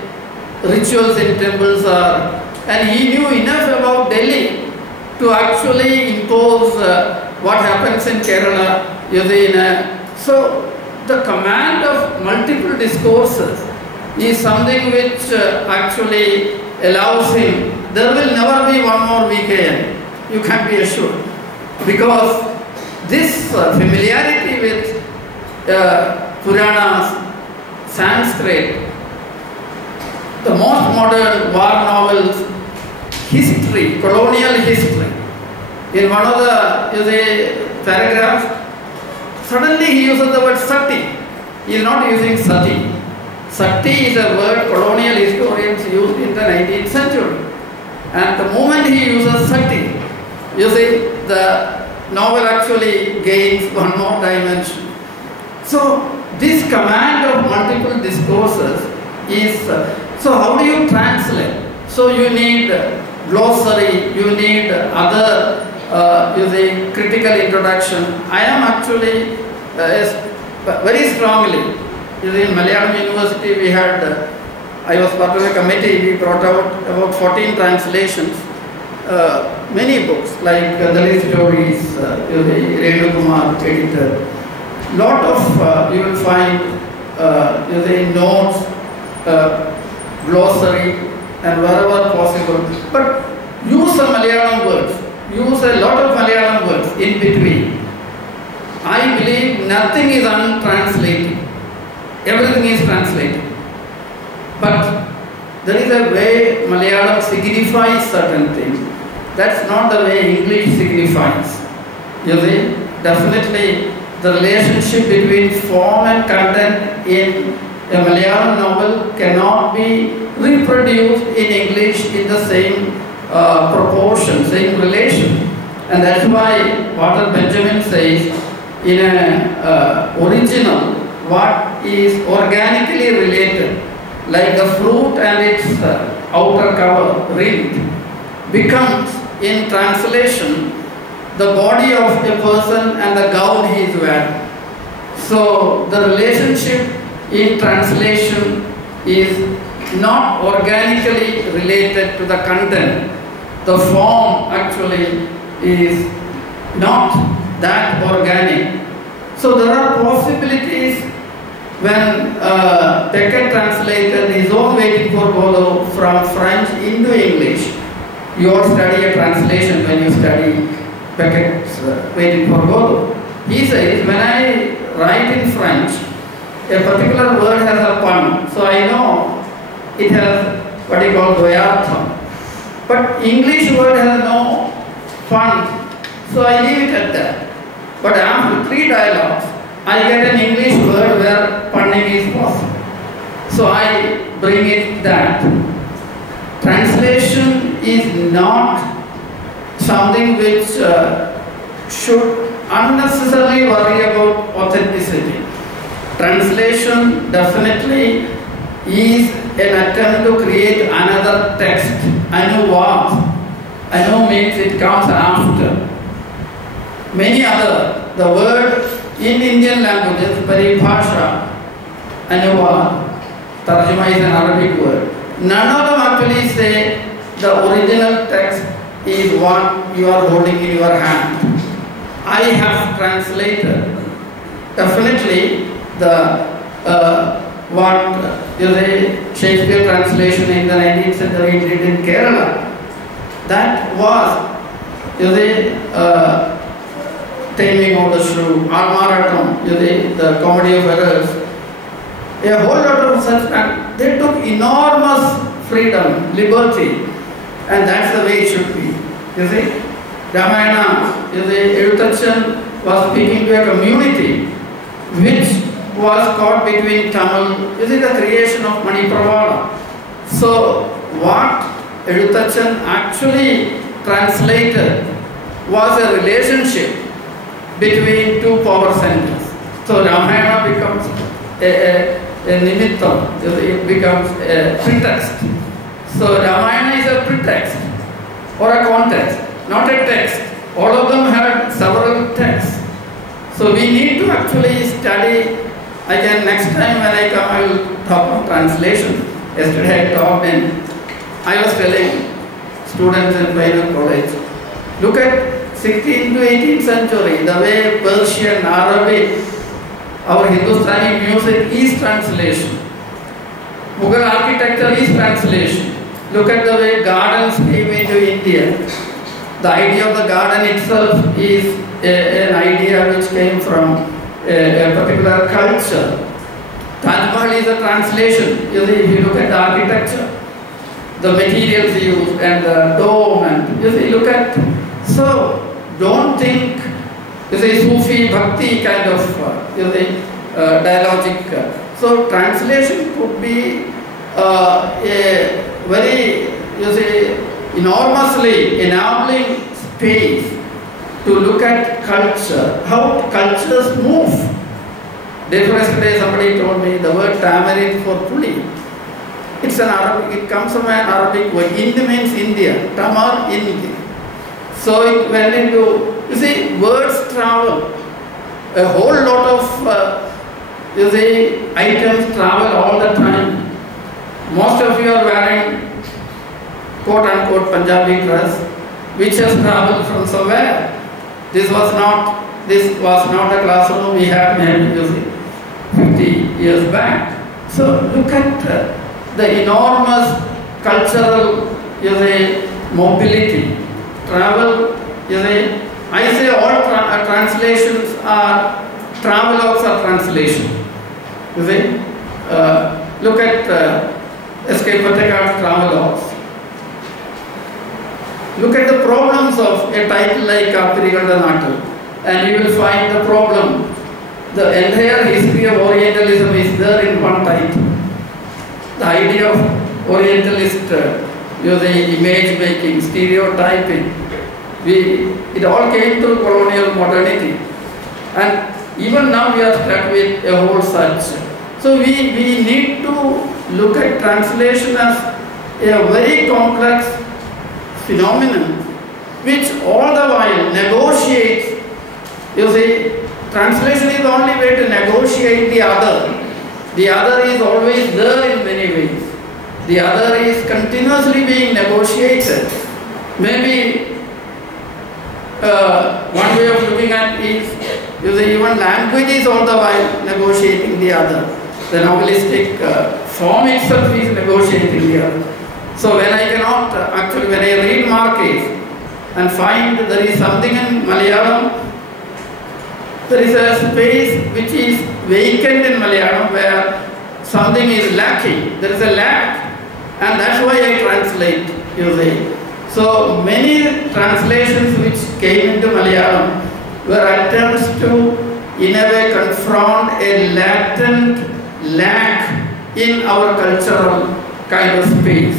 rituals in temples are, and he knew enough about Delhi to actually impose what happens in Kerala. So the command of multiple discourses is something which actually allows him. There will never be one more VKN, you can be assured, because this familiarity with Puranas, Sanskrit, the most modern war novels, history, colonial history. In one of the paragraphs, suddenly he uses the word sati. He is not using sati. Sati is a word colonial historians used in the 19th century. And the moment he uses sati, you see, the novel actually gains one more dimension. So this command of multiple discourses is, so how do you translate? So you need glossary, you need other, critical introduction. I am actually very strongly, in Malayalam University we had, I was part of a committee, we brought out about 14 translations, many books like Dalit Stories, Renu Kumar editor. Lot of, you will find, notes, glossary, and wherever possible. But use some Malayalam words. Use a lot of Malayalam words in between. I believe nothing is untranslated. Everything is translated. But there is a way Malayalam signifies certain things. That's not the way English signifies. You see, definitely the relationship between form and content in a Malayalam novel cannot be reproduced in English in the same proportion, same relation. And that's why Walter Benjamin says, in an original, what is organically related, like the fruit and its outer cover, rind, becomes in translation the body of a person and the gown he is wearing. So the relationship in translation is not organically related to the content. The form actually is not that organic. So there are possibilities when Beckett translated his own Waiting for Godot from French into English. You all study a translation when you study Beckett's Waiting for Godot. He says, when I write in French, a particular word has a pun, so I know it has what you call doyartham. But English word has no pun, so I leave it at that. But after 3 dialogues, I get an English word where punning is possible. So I bring it that. Translation is not something which should unnecessarily worry about authenticity. Translation definitely is an attempt to create another text. Anuvad. Anu means it comes after. Many other, the word in Indian languages, paribhasha, anuvad, tarjuma is an Arabic word. None of them actually say the original text is what you are holding in your hand. I have translated. Definitely the what Shakespeare translation in the 19th century did in Kerala. That was Taming of the Shrew, Armaratam, the Comedy of Errors. A whole lot of such, and they took enormous freedom, liberty, and that's the way it should be. You see, Ramayana, Edutachan was speaking to a community which was caught between Tamil. You see, the creation of Manipravala. So, what Edutachan actually translated was a relationship between 2 power centers. So, Ramayana becomes a nimittam, it becomes a pretext. So Ramayana is a pretext or a context, not a text. All of them had several texts. So we need to actually study. Again, next time when I come, I will talk on translation. Yesterday I talked and I was telling students in Pannian college, look at 16th to 18th century, the way Persian, Arabic, our Hindustani music is translation. Mughal architecture is translation. Look at the way gardens came into India. The idea of the garden itself is an idea which came from a particular culture. Taj Mahal is a translation. You see, if you look at the architecture, the materials used and the dome, and you see, look at. So don't think, you see, Sufi Bhakti kind of, you see, dialogic. So translation could be a very, you see, enormously enabling space to look at culture, how cultures move. Yesterday somebody told me the word tamarind for puli. It's an Arabic, it comes from an Arabic word. Ind means India, tamar, India. So it went into, you see, words travel. A whole lot of, you see, items travel all the time. Most of you are wearing quote-unquote Punjabi dress, which has traveled from somewhere. This was not a classroom we had maybe, you see, 50 years back. So look at the enormous cultural, you see, mobility, travel, you see. I say all translations are, travelogues are translation. You see, look at S.K. Patek's travelogues. Look at the problems of a title like Kapirigalda, and you will find the problem. The entire history of Orientalism is there in one title. The idea of Orientalist, using image making, stereotyping, it all came through colonial modernity. And even now we are stuck with a whole such. So we need to look at translation as a very complex phenomenon which all the while negotiates. You see, translation is the only way to negotiate the other. The other is always there in many ways. The other is continuously being negotiated. Maybe one way of looking at is, you see, even language is all the while negotiating the other. The novelistic form itself is negotiating the other. So when I cannot, actually when I read Marquis and find there is something in Malayalam, there is a space which is vacant in Malayalam where something is lacking. There is a lack, and that's why I translate, you see. So many translations which came into Malayalam were attempts to, in a way, confront a latent lack in our cultural kind of space.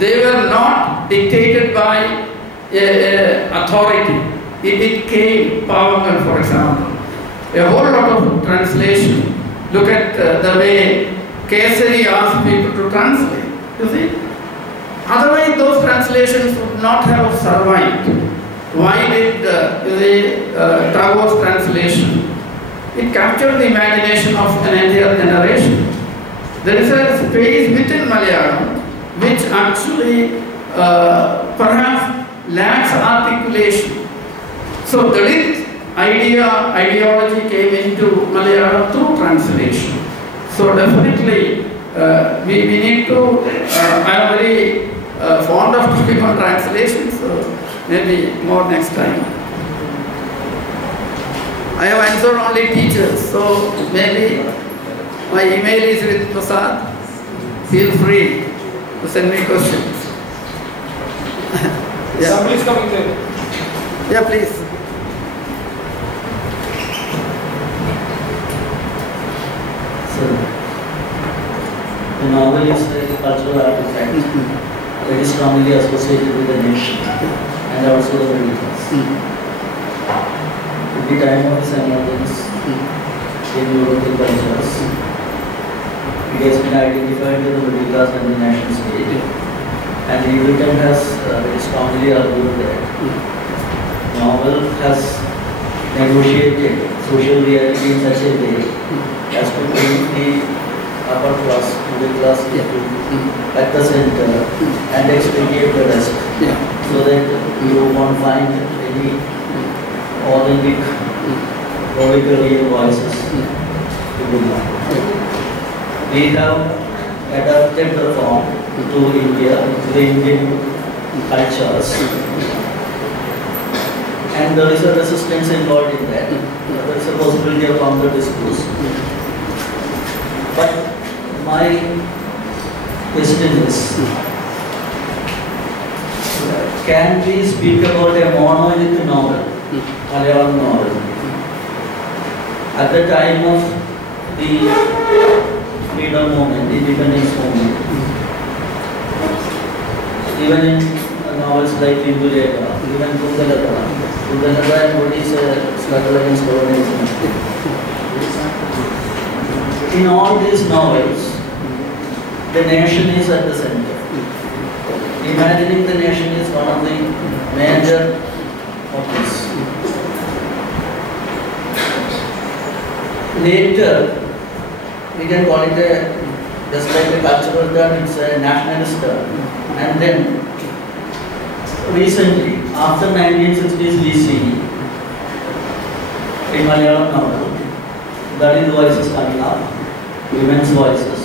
They were not dictated by authority. It came, Pavangal for example, a whole lot of translation. Look at the way Kesari asked people to translate, you see. Otherwise those translations would not have survived. Why did, Tagore's translation? It captured the imagination of an entire generation. There is a space within Malayalam which actually perhaps lacks articulation. So Dalit ideology came into Malayalam through translation. So definitely we need to, I am very fond of talking on translation, so maybe more next time. I have answered only teachers, so maybe my email is with Prasad. Feel free to send me questions. Yeah. Somebody is coming there. Yeah, please. So, the novel is a cultural artifact. It is strongly associated with the nation and also the middle class. At the time of its emergence in European cultures, it has been identified with the middle class and the nation state. And Britain has very strongly argued that novel has negotiated social reality in such a way as to bring the upper class, middle class at the center and explicate the rest, so that you won't find any authentic, real voices to belong. We have adapted the form to India, to the Indian cultures, and there is a resistance involved in that. There is a possibility of counter discourse. But my question is, can we speak about a monolithic novel, Malayalam novel, at the time of the freedom movement, independence movement? Even in novels like Unitary, even Contextualizing, and what is a struggle against colonialism. In all these novels, the nation is at the center. Imagining the nation is one of the major topics. Later, we can call it just like a cultural term, it's a nationalist term. And then, recently, after 1960s, we see in Malayalam novel, Dalit voices coming up, women's voices,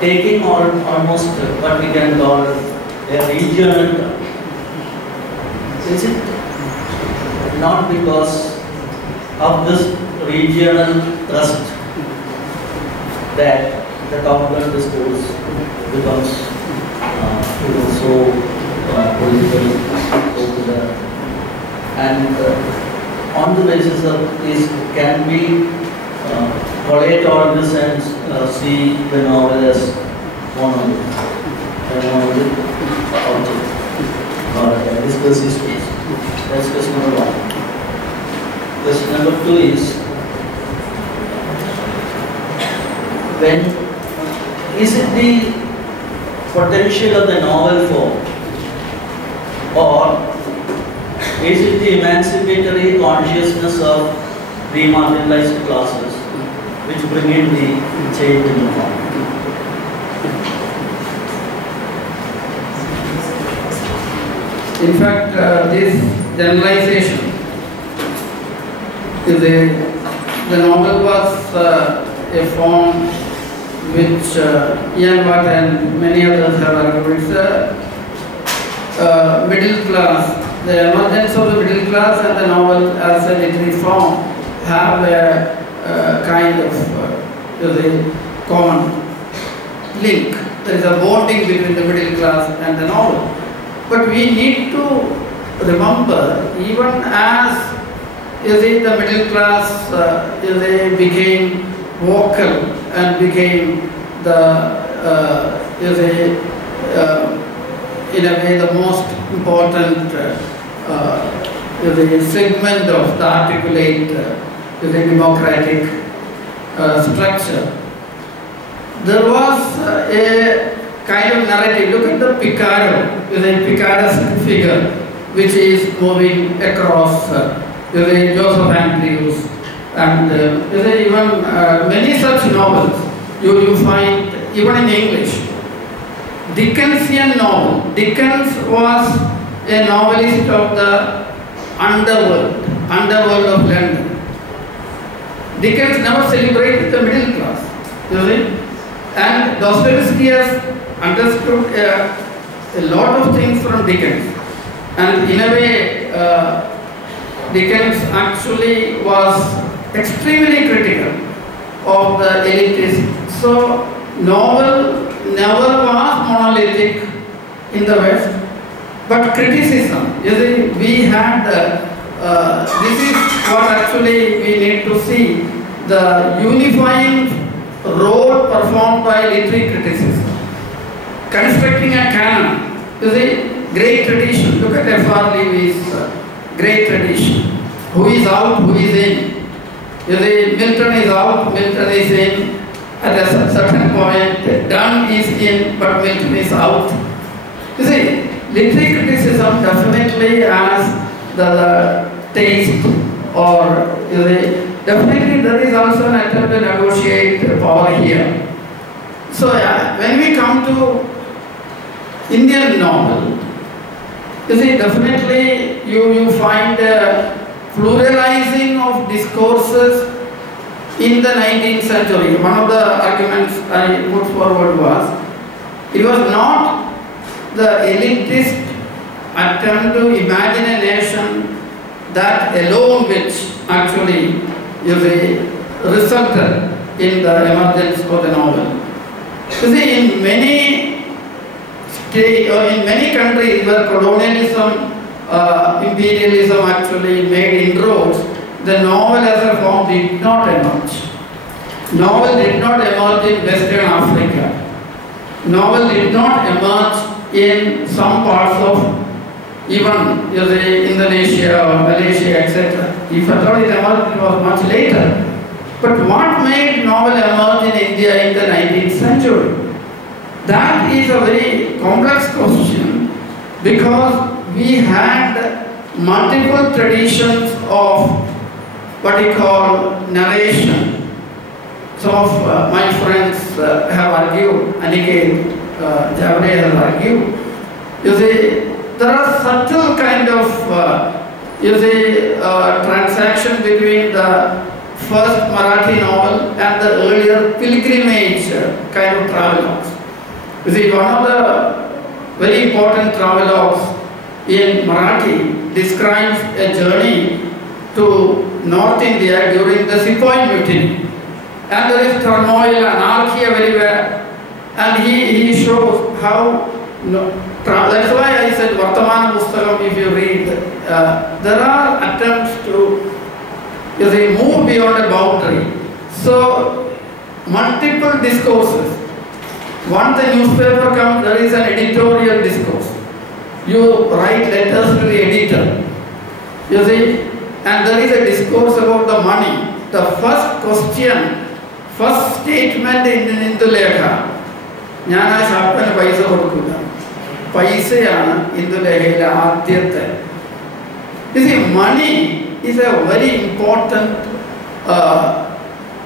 taking almost what we can call a regional term. Is it not because of this regional thrust that the counter discourse becomes so politically popular, and on the basis of this, can we collate all this and see the novel as monolith, object, or a discursive space? That's question number one. Question number two is, is it the potential of the novel form, or is it the emancipatory consciousness of demarginalized classes which bring in the change in the form? In fact, this generalization the novel was a form which Ian Watt and many others have argued. It's middle class. The emergence of the middle class and the novel as a literary form have a kind of common link. There is a bonding between the middle class and the novel. But we need to remember, even as the middle class became vocal and became in a way the most important segment of the articulate democratic structure. There was a kind of narrative. Look at the Picaro, Picaresque figure, which is moving across Joseph Andrews, and even many such novels you find even in English. Dickensian novel. Dickens was a novelist of the underworld of London. Dickens never celebrated the middle class, and Dostoevsky has understood a lot of things from Dickens, and in a way Dickens actually was extremely critical of the elitist. So novel never was monolithic in the West, but criticism. We had this is what actually we need to see, the unifying role performed by literary criticism, constructing a canon. Great tradition. Look at F.R. Leavy's great tradition. Who is out, who is in? Milton is out, Milton is in. At a certain point, Donne is in, but Milton is out. Literary criticism definitely has the taste or definitely there is also an attempt to negotiate power here. So when we come to Indian novel, definitely you find pluralizing of discourses in the 19th century. One of the arguments I put forward was, it was not the elitist attempt to imagine a nation that alone which actually resulted in the emergence of the novel. In many countries where colonialism, imperialism actually made inroads, the novel as a form did not emerge. Novel did not emerge in Western Africa. Novel did not emerge in some parts of even Indonesia or Malaysia, etc. If at all it emerged, it was much later. But what made novel emerge in India in the 19th century? That is a very complex question, because we had multiple traditions of what we call narration. Some of my friends have argued, Aniket Javade has argued, there are subtle kind of transaction between the first Marathi novel and the earlier pilgrimage kind of travelogues. One of the very important travelogues in Marathi describes a journey to North India during the Sepoy Mutiny. And there is turmoil, anarchy everywhere. And he shows how, that's why I said Vartamana Pustakam, if you read, there are attempts to move beyond a boundary. So, multiple discourses. Once the newspaper comes, there is an editorial discourse. You write letters to the editor. And there is a discourse about the money. The first question, first statement in Indulekha, Jnana Shapana Paisa Kodukula. Paisayana Indulekha Adyate. Money is a very important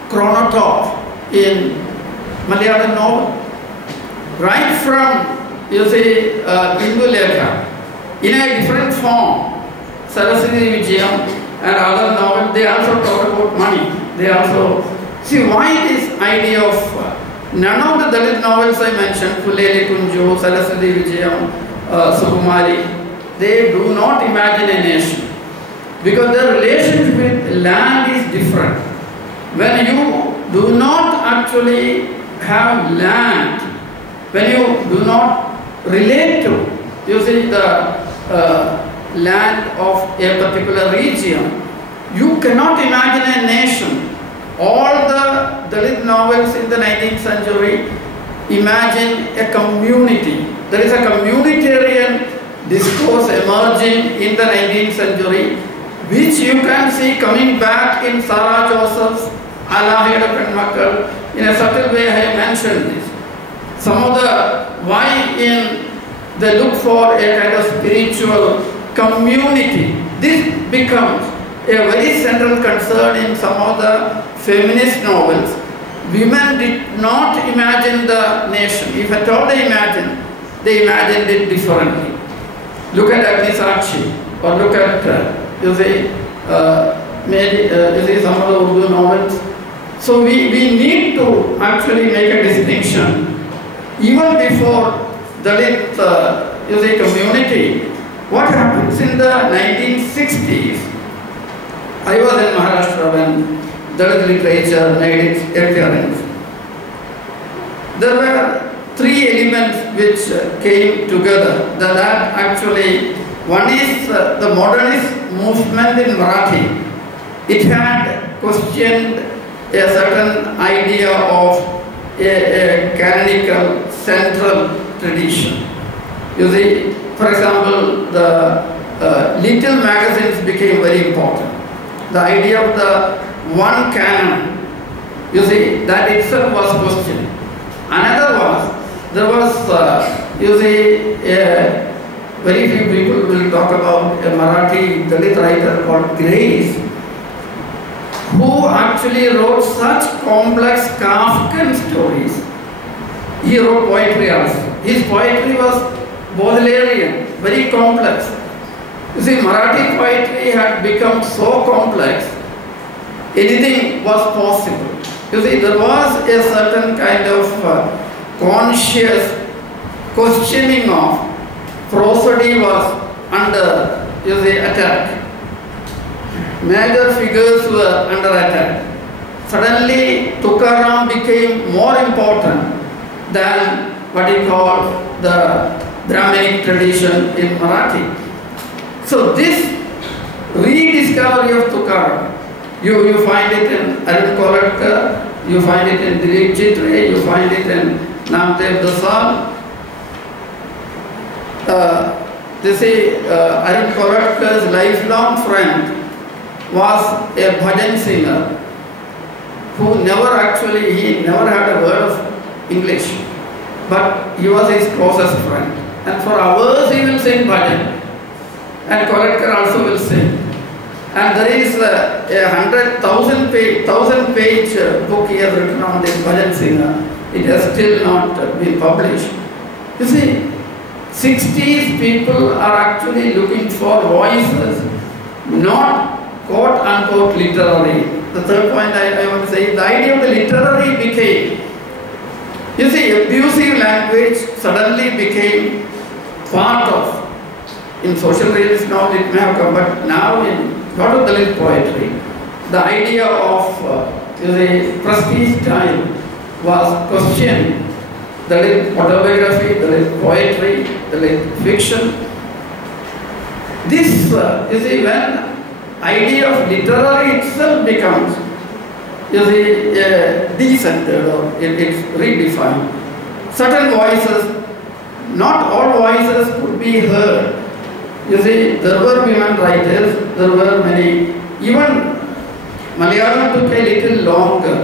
chronotype in Malayalam novel. Right from, Indulekha, in a different form, Saraswati Vijayam and other novels, they also talk about money. They also, see why this idea of, none of the Dalit novels I mentioned, Puleli Kunju, Saraswati Vijayam, Sukumari, they do not imagine a nation. Because their relationship with land is different. When you do not actually have land, when you do not relate to, the land of a particular region, you cannot imagine a nation. All the Dalit novels in the 19th century imagine a community. There is a communitarian discourse emerging in the 19th century, which you can see coming back in Sarah Joseph's Alahida Penmakal. In a subtle way, I have mentioned this. Some of the, why they look for a kind of spiritual community. This becomes a very central concern in some of the feminist novels. Women did not imagine the nation. If at all they imagined it differently. Look at Agnisakshi, or look at, some of the Urdu novels. So we need to actually make a distinction. Even before Dalit community, what happens in the 1960s? I was in Maharashtra when Dalit literature made its appearance. There were three elements which came together. That actually, one is the modernist movement in Marathi. It had questioned a certain idea of a canonical central tradition. For example, the little magazines became very important. The idea of the one canon, that itself was questioned. Another was, there was, very few people will talk about a Marathi Dalit writer called Grace. who actually wrote such complex Kafkan stories. He wrote poetry also. His poetry was Baudelarian, very complex. You see, Marathi poetry had become so complex, anything was possible. You see, there was a certain kind of conscious questioning of prosody was under, you see, attack. Major figures were under attack. Suddenly, Tukaram became more important than what he called the Brahminic tradition in Marathi. So this rediscovery of Tukaram, you find it in Arun Kolatkar, you find it in Dilip Chitre, you find it in Namdev Dasal. Arun Kolatkar's lifelong friend was a bhajan singer who he never had a word of English, but he was his closest friend. And for hours he will sing bhajan, and Kolatkar also will sing. And there is a 1,000 page book he has written on this bhajan singer. It has still not been published. You see, 60s people are actually looking for voices, not quote-unquote literary. The third point I want to say is the idea of the literary became, you see, abusive language suddenly became part of, in social realist novel it may have come, but now in a lot of Dalit poetry, the idea of prestige time was questioned. Dalit autobiography, Dalit poetry, Dalit fiction. This, you see, when idea of literary itself becomes, you see, decentered or it's redefined. Certain voices, not all voices could be heard. You see, there were women writers, there were many, even Malayalam took a little longer.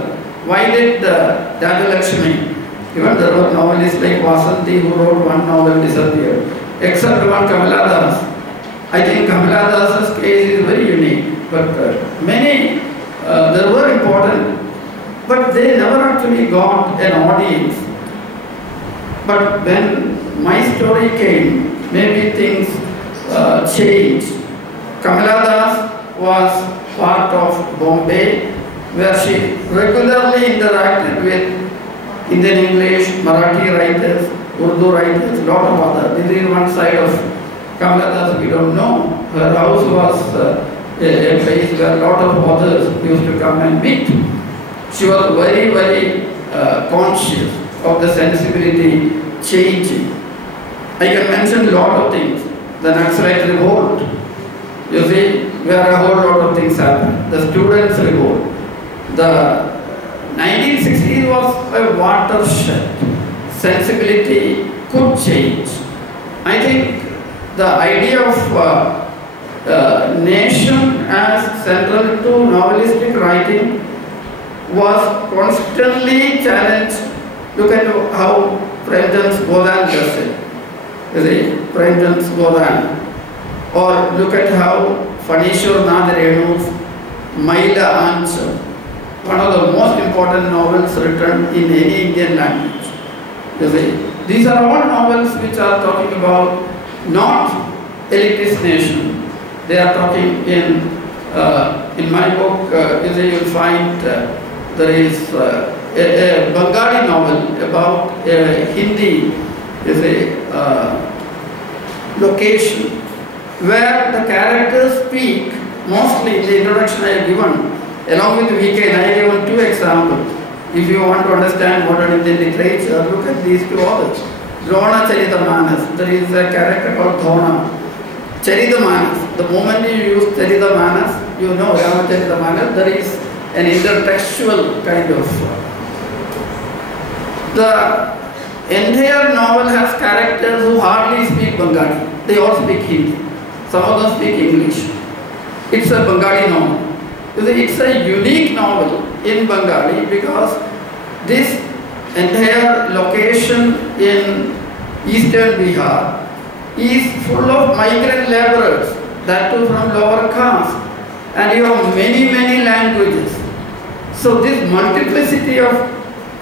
Why did Dialogic? Even there were novelists like Vasanti who wrote one novel disappeared, except one Kamala Das. I think Kamala Das's case is very unique, but many, there were important, but they never actually got an audience. But when my story came, maybe things changed. Kamala Das was part of Bombay, where she regularly interacted with Indian English, Marathi writers, Urdu writers, lot of others. This is one side of Kamala Das we don't know. Her house was a place where a lot of authors used to come and meet. She was very, very conscious of the sensibility changing. I can mention a lot of things. The Naxalite revolt, you see, where a whole lot of things happened. The students' revolt. The 1960s was a watershed. Sensibility could change. I think the idea of nation as central to novelistic writing was constantly challenged. Look at how Premchand's Godan does it. You see, Premchand's Godan. Or look at how Phanishwar Nath Renu's Maila Ancha, one of the most important novels written in any Indian language. You see, these are all novels which are talking about not elitist nation. They are talking in my book, you see, you'll find there is a Bengali novel about Hindi, you see, location, where the characters speak, mostly in the introduction I have given, along with VK, I have given two examples. If you want to understand modern Indian literature, look at these two authors. Drona Charitamanas, there is a character called Dhona. Charitamanas, the moment you use Charitamanas, you know Ramakrishnan, there is an intertextual kind of. The entire novel has characters who hardly speak Bengali. They all speak Hindi. Some of them speak English. It's a Bengali novel. It's a unique novel in Bengali because this entire location in eastern Bihar is full of migrant laborers, that too from lower caste. And you have many, many languages. So this multiplicity of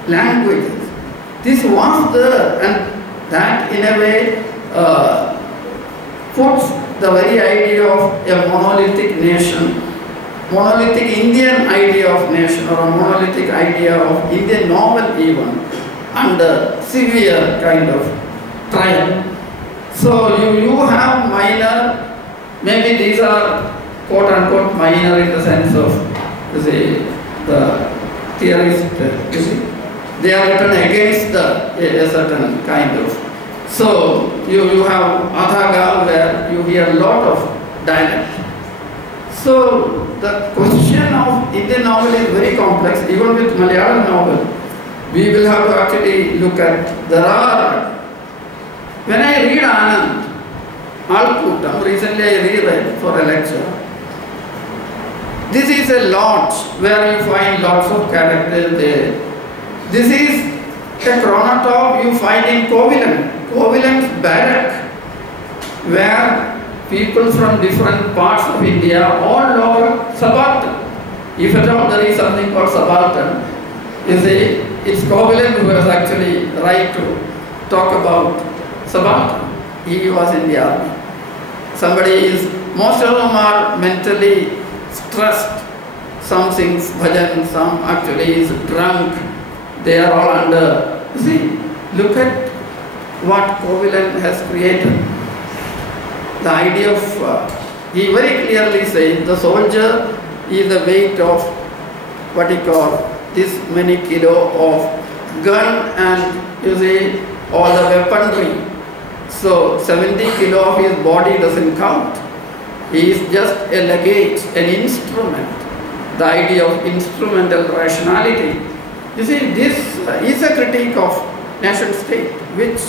languages, this was there, and that in a way puts the very idea of a monolithic nation, monolithic Indian idea of nation, or a monolithic idea of Indian novel even, under severe kind of trial. So you have minor, maybe these are quote unquote minor in the sense of, you see, the theorist, you see, they are written against a certain kind of. So you have Athagal where you hear a lot of dialect. So the question of Indian novel is very complex. Even with Malayalam novel, we will have to actually look at, there are, when I read Anand, Alkutam, recently I reread for a lecture, this is a lodge where you find lots of characters there. This is a chronotop you find in Koviland's barrack, where people from different parts of India, all are subaltern. If at all there is something called subaltern, you see, it's Koviland who has actually right to talk about subaltern. He was in the army. Somebody is, most of them are mentally stressed. Some sings bhajan, some actually is drunk. They are all under. You see, look at what Koviland has created. The idea of, he very clearly says, the soldier is the weight of what he call this many kilo of gun and, you see, all the weaponry. So 70 kilo of his body doesn't count. He is just a luggage, an instrument. The idea of instrumental rationality. You see, this is a critique of nation state, which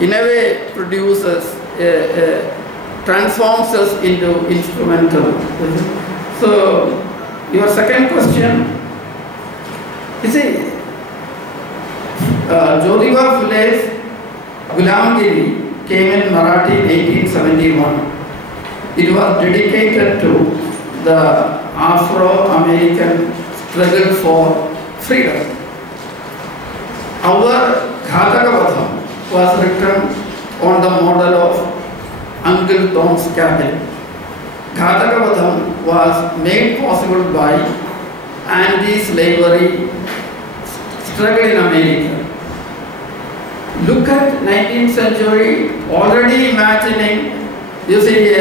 in a way produces, transforms us into instrumental. So, your second question, you see, Jyotiba Phule's Gulamgiri came in Marathi in 1871. It was dedicated to the Afro-American struggle for freedom. Our Ghatagavadham was written on the model of Uncle Tom's Cabin. Ghatagavadham was made possible by anti-slavery struggle in America. Look at 19th century, already imagining, you see,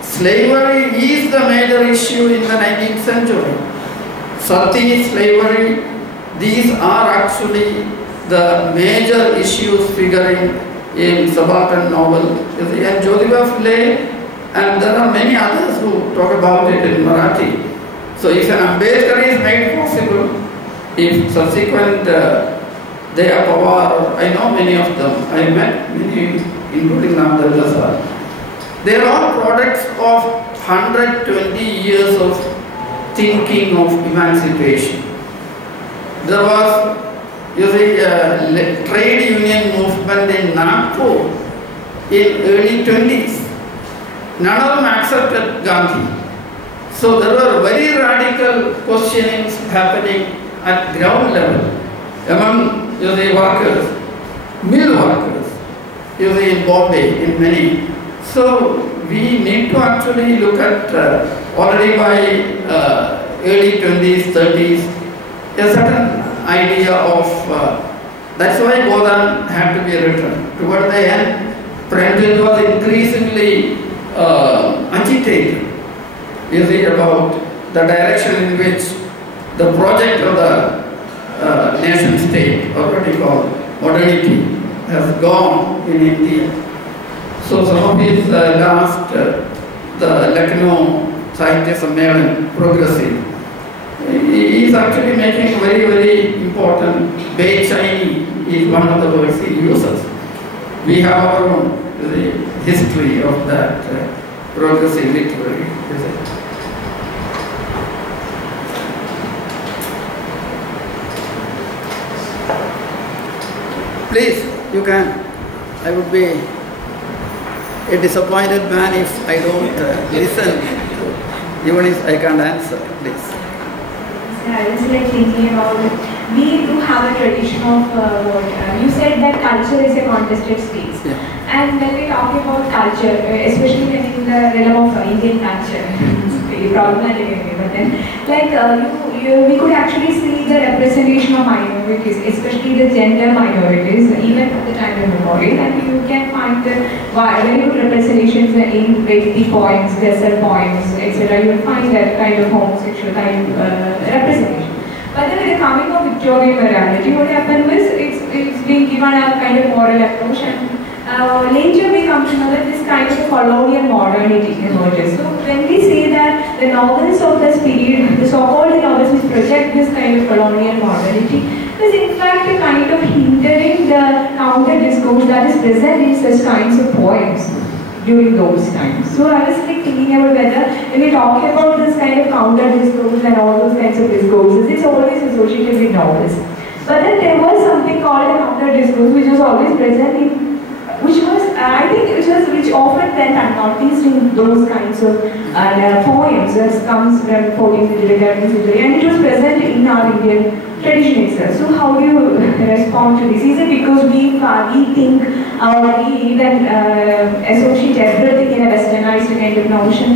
slavery is the major issue in the 19th century. Sati, slavery, these are actually the major issues figuring in subaltern novel. You see, and Jyotiba Phule, and there are many others who talk about it in Marathi. So if an Ambedkar is made possible, if subsequent Daya Pawar, I know many of them, I met many, including Namdar Prasad. They are all products of 120 years of thinking of emancipation. There was, you see, a trade union movement in Nagpur in early 20s. None of them accepted Gandhi. So there were very radical questionings happening at ground level among, you see, workers, mill workers, you see, in Bombay, in many. So we need to actually look at already by early 20s, 30s, a certain idea of, that's why Godan had to be written. Toward the end, Premchand was increasingly agitated, you see, about the direction in which the project of the nation state, or what we call modernity, has gone in India. So some of his last, the Lucknow Sahitya Sammelan, progressive, he is actually making very, very important, Bechani is one of the words he uses. We have our own history of that progressive literary. Please, you can. I would be a disappointed man if I don't listen, even if I can't answer, please. I was like thinking about it. We do have a tradition of you said that culture is a contested space. Yeah. And when we talk about culture, especially when in the realm of Indian culture, it's pretty problematic anyway, but then like we could actually see the representation of minorities, especially the gender minorities, even at the time of memorial, and you can find the very good representations in Vedic poems, desert poems, etc. You will find that kind of homosexual kind of representation. But then with the coming of Victorian morality, what happened was it's been given a kind of moral approach, and later we come to know that this kind of colonial modernity emerges. So when we say that the novels of this period, the so-called novels which project this kind of colonial modernity, is in fact a kind of hindering the counter discourse that is present in such kinds of poems during those times. So I was like thinking about whether when we talk about this kind of counter discourse and all those kinds of discourses, it's always associated with novels. But then there was something called a counter discourse which was always present in, which was, I think, which often went unnoticed in those kinds of poems that comes from 14th century, 13th century, and it was present in our Indian tradition itself. So how do you respond to this? Is it because we think or we even associate everything in a westernized kind of notion?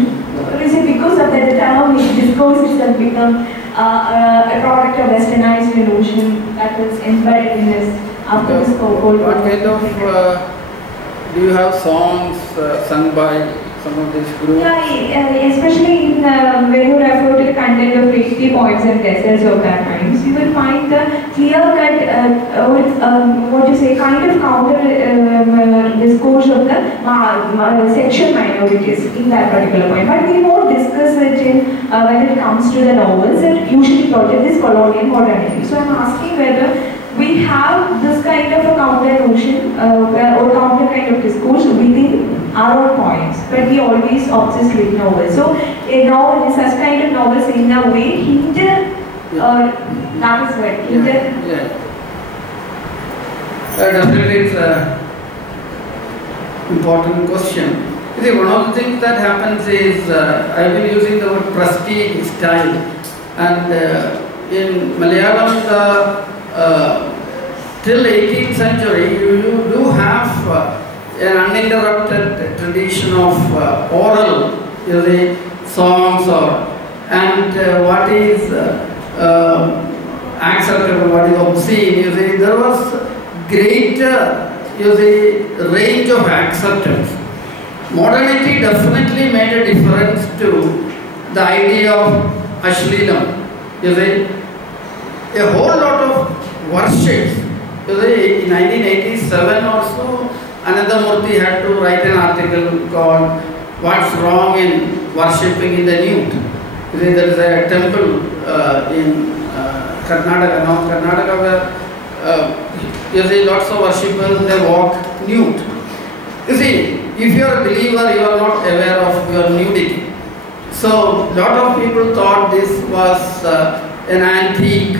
Or is it because of that the term discourse itself become a product of westernized notion that was embedded in this after this whole What kind of do you have songs sung by some of these groups? Yeah, especially in, when you refer to the content of 50 poems and essays of that times, you will find the clear-cut, what you say, kind of counter discourse of the sexual minorities in that particular point. But we won't discuss it in, when it comes to the novels that usually project this colonial modernity. So I'm asking whether we have this kind of a counter notion or counter kind of discourse within our own poems, but we always obsessed with novels. So a novel, such kind of novels in a way hinder, that is what, hinder. Yeah. Definitely it's an important question. You see, one of the things that happens is, I've been using the word prestige style, and in Malayalam, till 18th century, you do have an uninterrupted tradition of oral, songs, and what is acceptable, what is obscene. There was greater, range of acceptance. Modernity definitely made a difference to the idea of ashleelam. A whole lot of worships. In 1987 or so, Ananda Murthy had to write an article called "What's Wrong in Worshipping in the Nude." There is a temple in Karnataka, North Karnataka, where lots of worshippers, they walk nude. You see, if you are a believer, you are not aware of your nudity. So, lot of people thought this was an antique,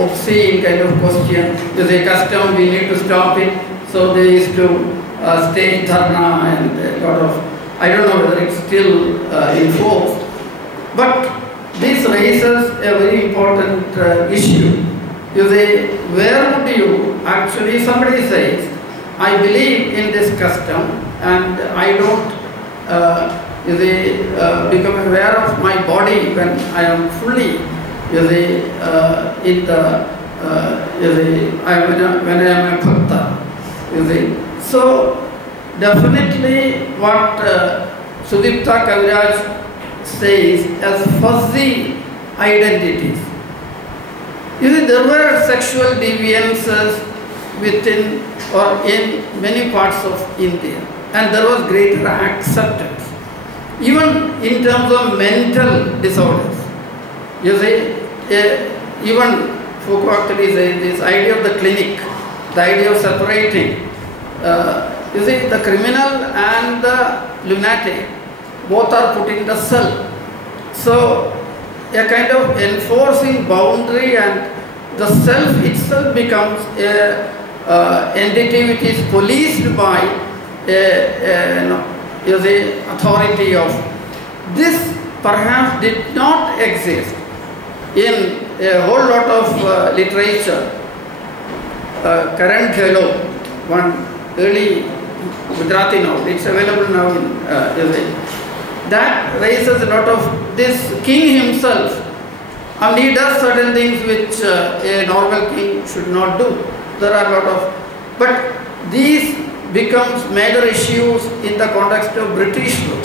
obscene kind of question. A custom, we need to stop it. So they used to stage dharna and a lot of, I don't know whether it's still in force. But this raises a very important issue. Where would you actually, somebody says, I believe in this custom and I don't become aware of my body when I am fully in the when I am a bhakta. So definitely what Sudipta Kaviraj says as fuzzy identities. There were sexual deviances within or in many parts of India, and there was greater acceptance, even in terms of mental disorders. Even Foucault actually says this idea of the clinic, the idea of separating. The criminal and the lunatic both are put in the cell. So a kind of enforcing boundary, and the self itself becomes a entity which is policed by the authority of. This perhaps did not exist in a whole lot of literature. Karan Khelo, one early Gujarati novel, it's available now in that raises a lot of this king himself, and he does certain things which a normal king should not do. There are a lot of, but these becomes major issues in the context of British rule.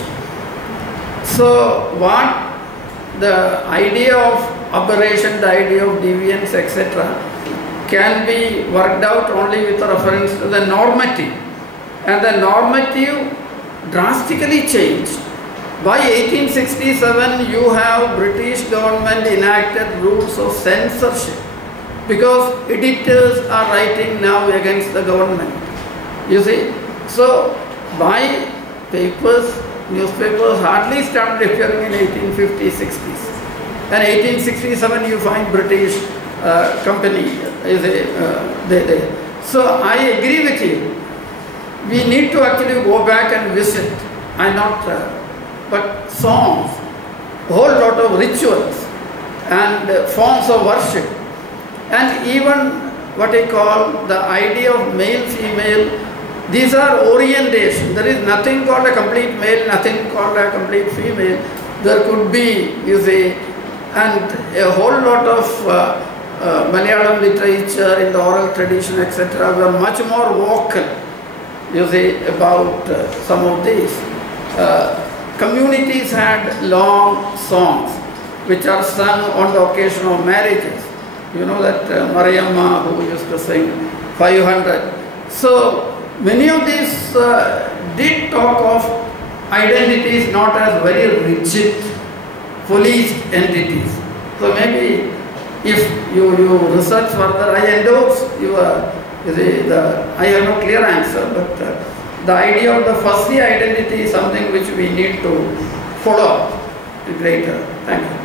So what the idea of aberration, the idea of deviance, etc., can be worked out only with reference to the normative. And the normative drastically changed. By 1867, you have British government enacted rules of censorship because editors are writing now against the government. You see, so by papers, newspapers hardly started appearing in 1850s, 60s. And 1867 you find British company. So I agree with you. We need to actually go back and visit. But songs, a whole lot of rituals and forms of worship, and even what I call the idea of male, female, these are orientation. There is nothing called a complete male, nothing called a complete female. There could be, you see, and a whole lot of Malayalam literature in the oral tradition, etc., were much more vocal, you see, about some of these. Communities had long songs which are sung on the occasion of marriages. You know that Mariamma who used to sing 500. So many of these did talk of identities not as very rigid, policed entities. So maybe if you research further, I endorse I have no clear answer, but the idea of the fuzzy identity is something which we need to follow greater. Thank you.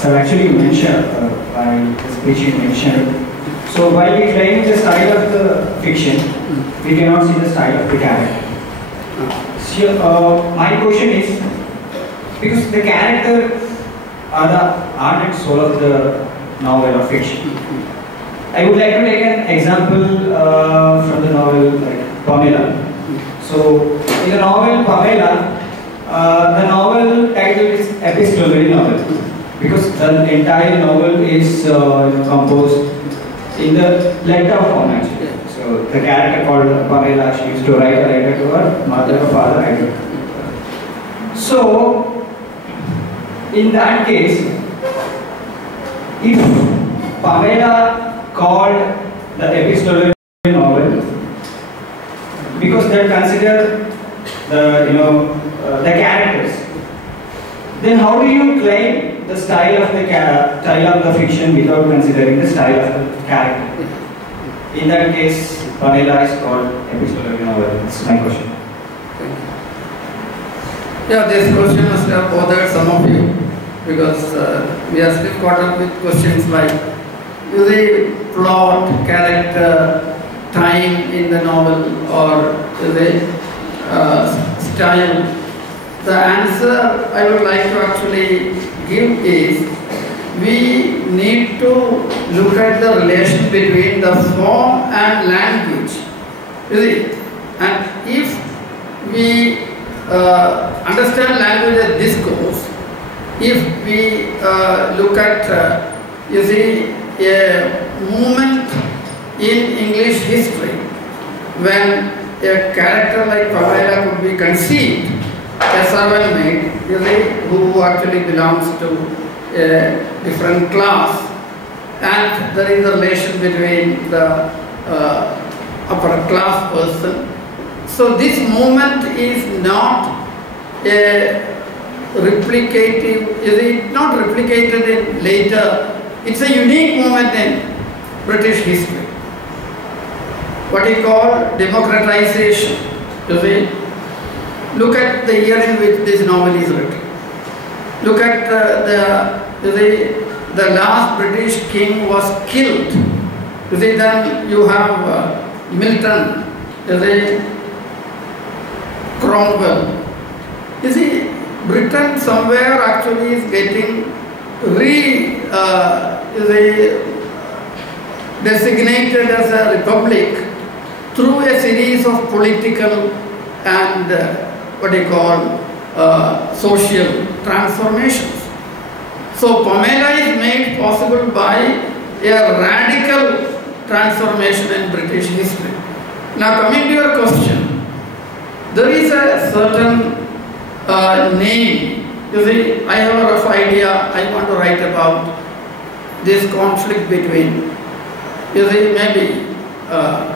So actually you mentioned, by the speech you mentioned, so while we claim the style of the fiction, we cannot see the style of the character. So my question is, because the character are the heart and soul of the novel or fiction. I would like to take an example from the novel like Pamela. So in the novel Pamela, the novel title is epistolary novel because the entire novel is composed in the letter format. So the character called Pamela, she used to write a letter to her mother or father. I don't know. So in that case, if Pamela called the epistolary novel, because they consider the characters, then how do you claim the style of the fiction without considering the style of the character? In that case, Pamela is called epistolary novel. That's my question. Yeah, this question must have bothered some of you because we are still caught up with questions like the plot, character, time in the novel, or the style. The answer I would like to actually give is we need to look at the relation between the form and language. You see, and if we understand language as discourse, if we look at, you see, a movement in English history when a character like Pamela could be conceived, a servant maid, you see, who actually belongs to a different class, and there is a relation between the upper class person. So this movement is not a replicative, is it not replicated in later, it's a unique movement in British history. What you call democratization, you see. Look at the year in which this novel is written. Look at the last British king was killed. You see, then you have Milton, you see, Cromwell. You see, Britain somewhere actually is getting designated as a republic through a series of political and social transformations. So Pamela is made possible by a radical transformation in British history. Now coming to your question, there is a certain name. You see, I have a rough idea. I want to write about this conflict between, you see, maybe a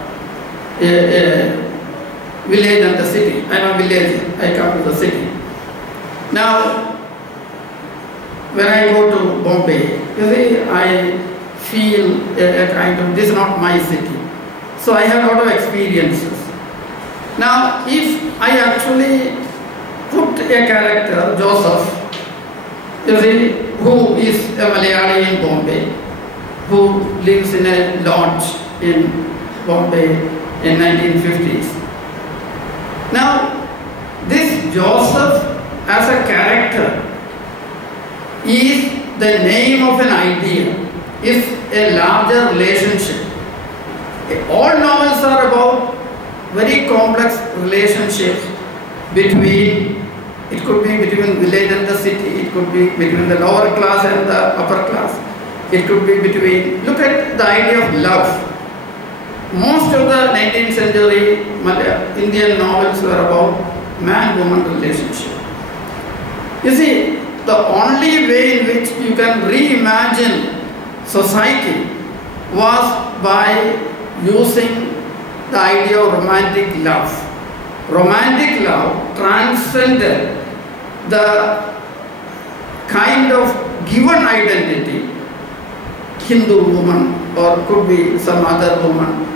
village and the city. I am a village, I come to the city. Now, when I go to Bombay, you see, I feel a kind of, this is not my city. So I have a lot of experiences. Now, if I actually put a character, Joseph, you see, who is a Malayali in Bombay, who lives in a lodge in Bombay in 1950s. Now, this Joseph as a character is the name of an idea, is a larger relationship. All novels are about very complex relationships between, it could be between village and the city, it could be between the lower class and the upper class, it could be between, look at the idea of love. Most of the 19th century Indian novels were about man-woman relationship. You see, the only way in which you can reimagine society was by using the idea of romantic love. Romantic love transcended the kind of given identity, Hindu woman or could be some other woman.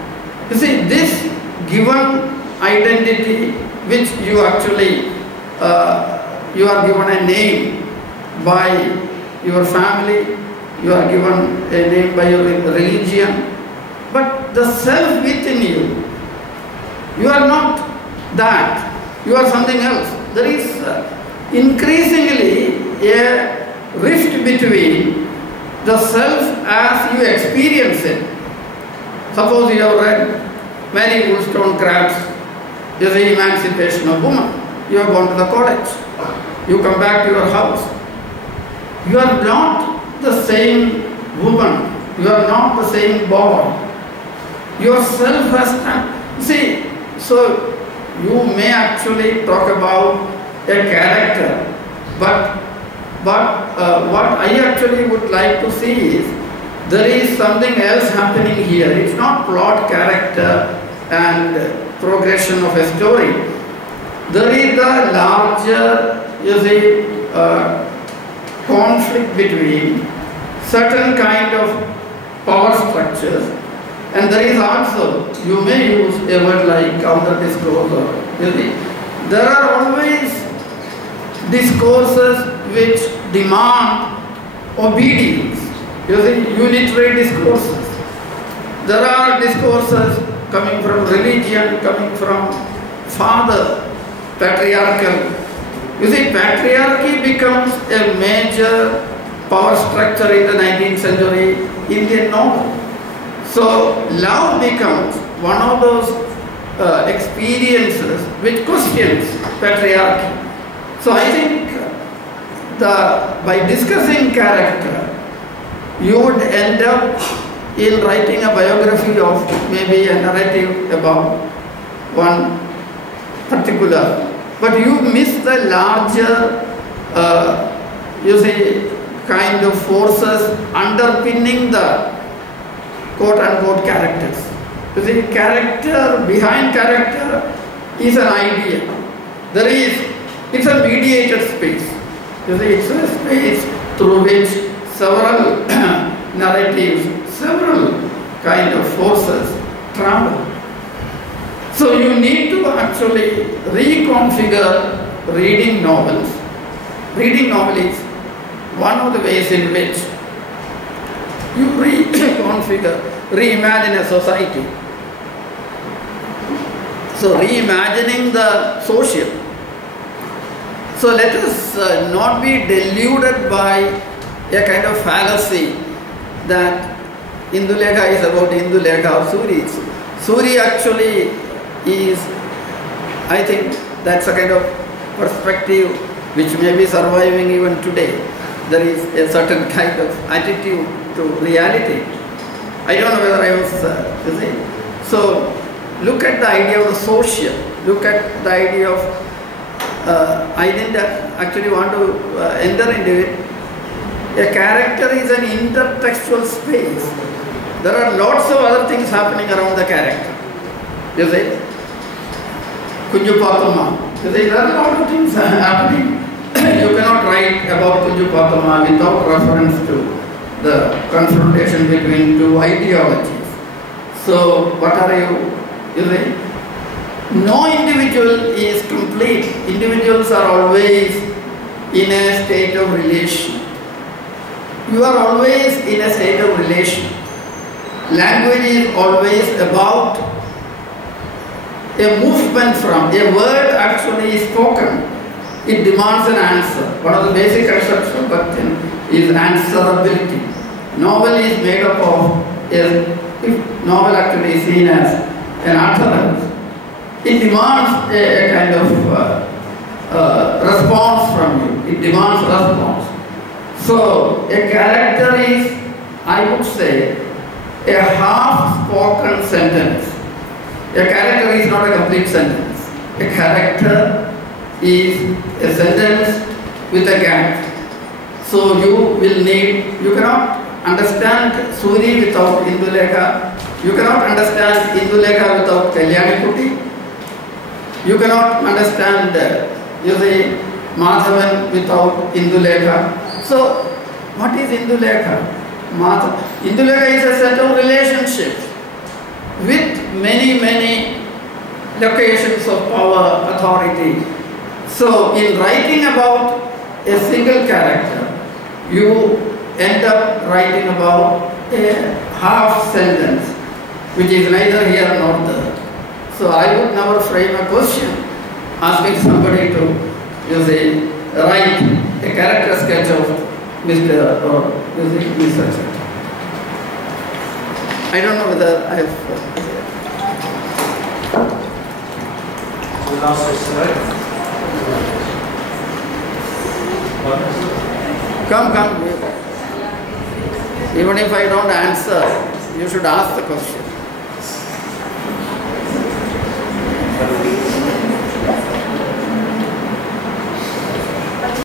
You see, this given identity which you actually, you are given a name by your family, you are given a name by your religion, but the self within you, you are not that, you are something else. There is increasingly a rift between the self as you experience it. Suppose you have read Mary Wollstonecraft's The Emancipation of Woman. You have gone to the college. You come back to your house. You are not the same woman. You are not the same boy. Yourself has come. See, so you may actually talk about a character, but what I actually would like to see is there is something else happening here. It's not plot, character and progression of a story. There is a larger, you see, conflict between certain kind of power structures, and there is also, you may use a word like counter-discourse, or, you see, there are always discourses which demand obedience. You see, unitary discourses. There are discourses coming from religion, coming from father, patriarchal. You see, patriarchy becomes a major power structure in the 19th century Indian novel. So, love becomes one of those experiences which questions patriarchy. So, I think by discussing character, you would end up in writing a biography of maybe a narrative about one particular, but you miss the larger, you see, kind of forces underpinning the quote-unquote characters. You see, character, behind character is an idea. It's a mediated space. You see, it's a space through which several narratives, several kind of forces travel. So you need to actually reconfigure reading novels. Reading novel is one of the ways in which you reconfigure, reimagine a society. So reimagining the social So let us not be deluded by a kind of fallacy that Indulekha is about Indulekha or Suri. Suri actually is, I think that's a kind of perspective which may be surviving even today. There is a certain kind of attitude to reality. I don't know whether I was, you see. So look at the idea of the social, look at the idea of, I didn't actually want to enter into it. A character is an intertextual space. There are lots of other things happening around the character. You see? Kunju Patama. You see, there are a lot of things happening. You cannot write about Kunju Patama without reference to the confrontation between two ideologies. So, what are you see? No individual is complete. Individuals are always in a state of relation. You are always in a state of relation. Language is always about a movement from, a word actually is spoken. It demands an answer. One of the basic concepts of Bhaktin is answerability. Novel is made up of, if novel actually is seen as an utterance, it demands a kind of response from you. It demands response. So, a character is, I would say, a half-spoken sentence. A character is not a complete sentence. A character is a sentence with a gap. So you will need, you cannot understand Suri without Indulekha. You cannot understand Indulekha without Kalyanikuti. You cannot understand, you see, Madhavan without Indulekha. So, what is Indulekha? Indulekha is a set of relationships with many locations of power, authority. So, in writing about a single character, you end up writing about a half sentence, which is neither here nor there. So, I would never frame a question asking somebody to, you say, write a character sketch of Mr. or Mr. I don't know whether I've... The last question, right? Come. Even if I don't answer, you should ask the question.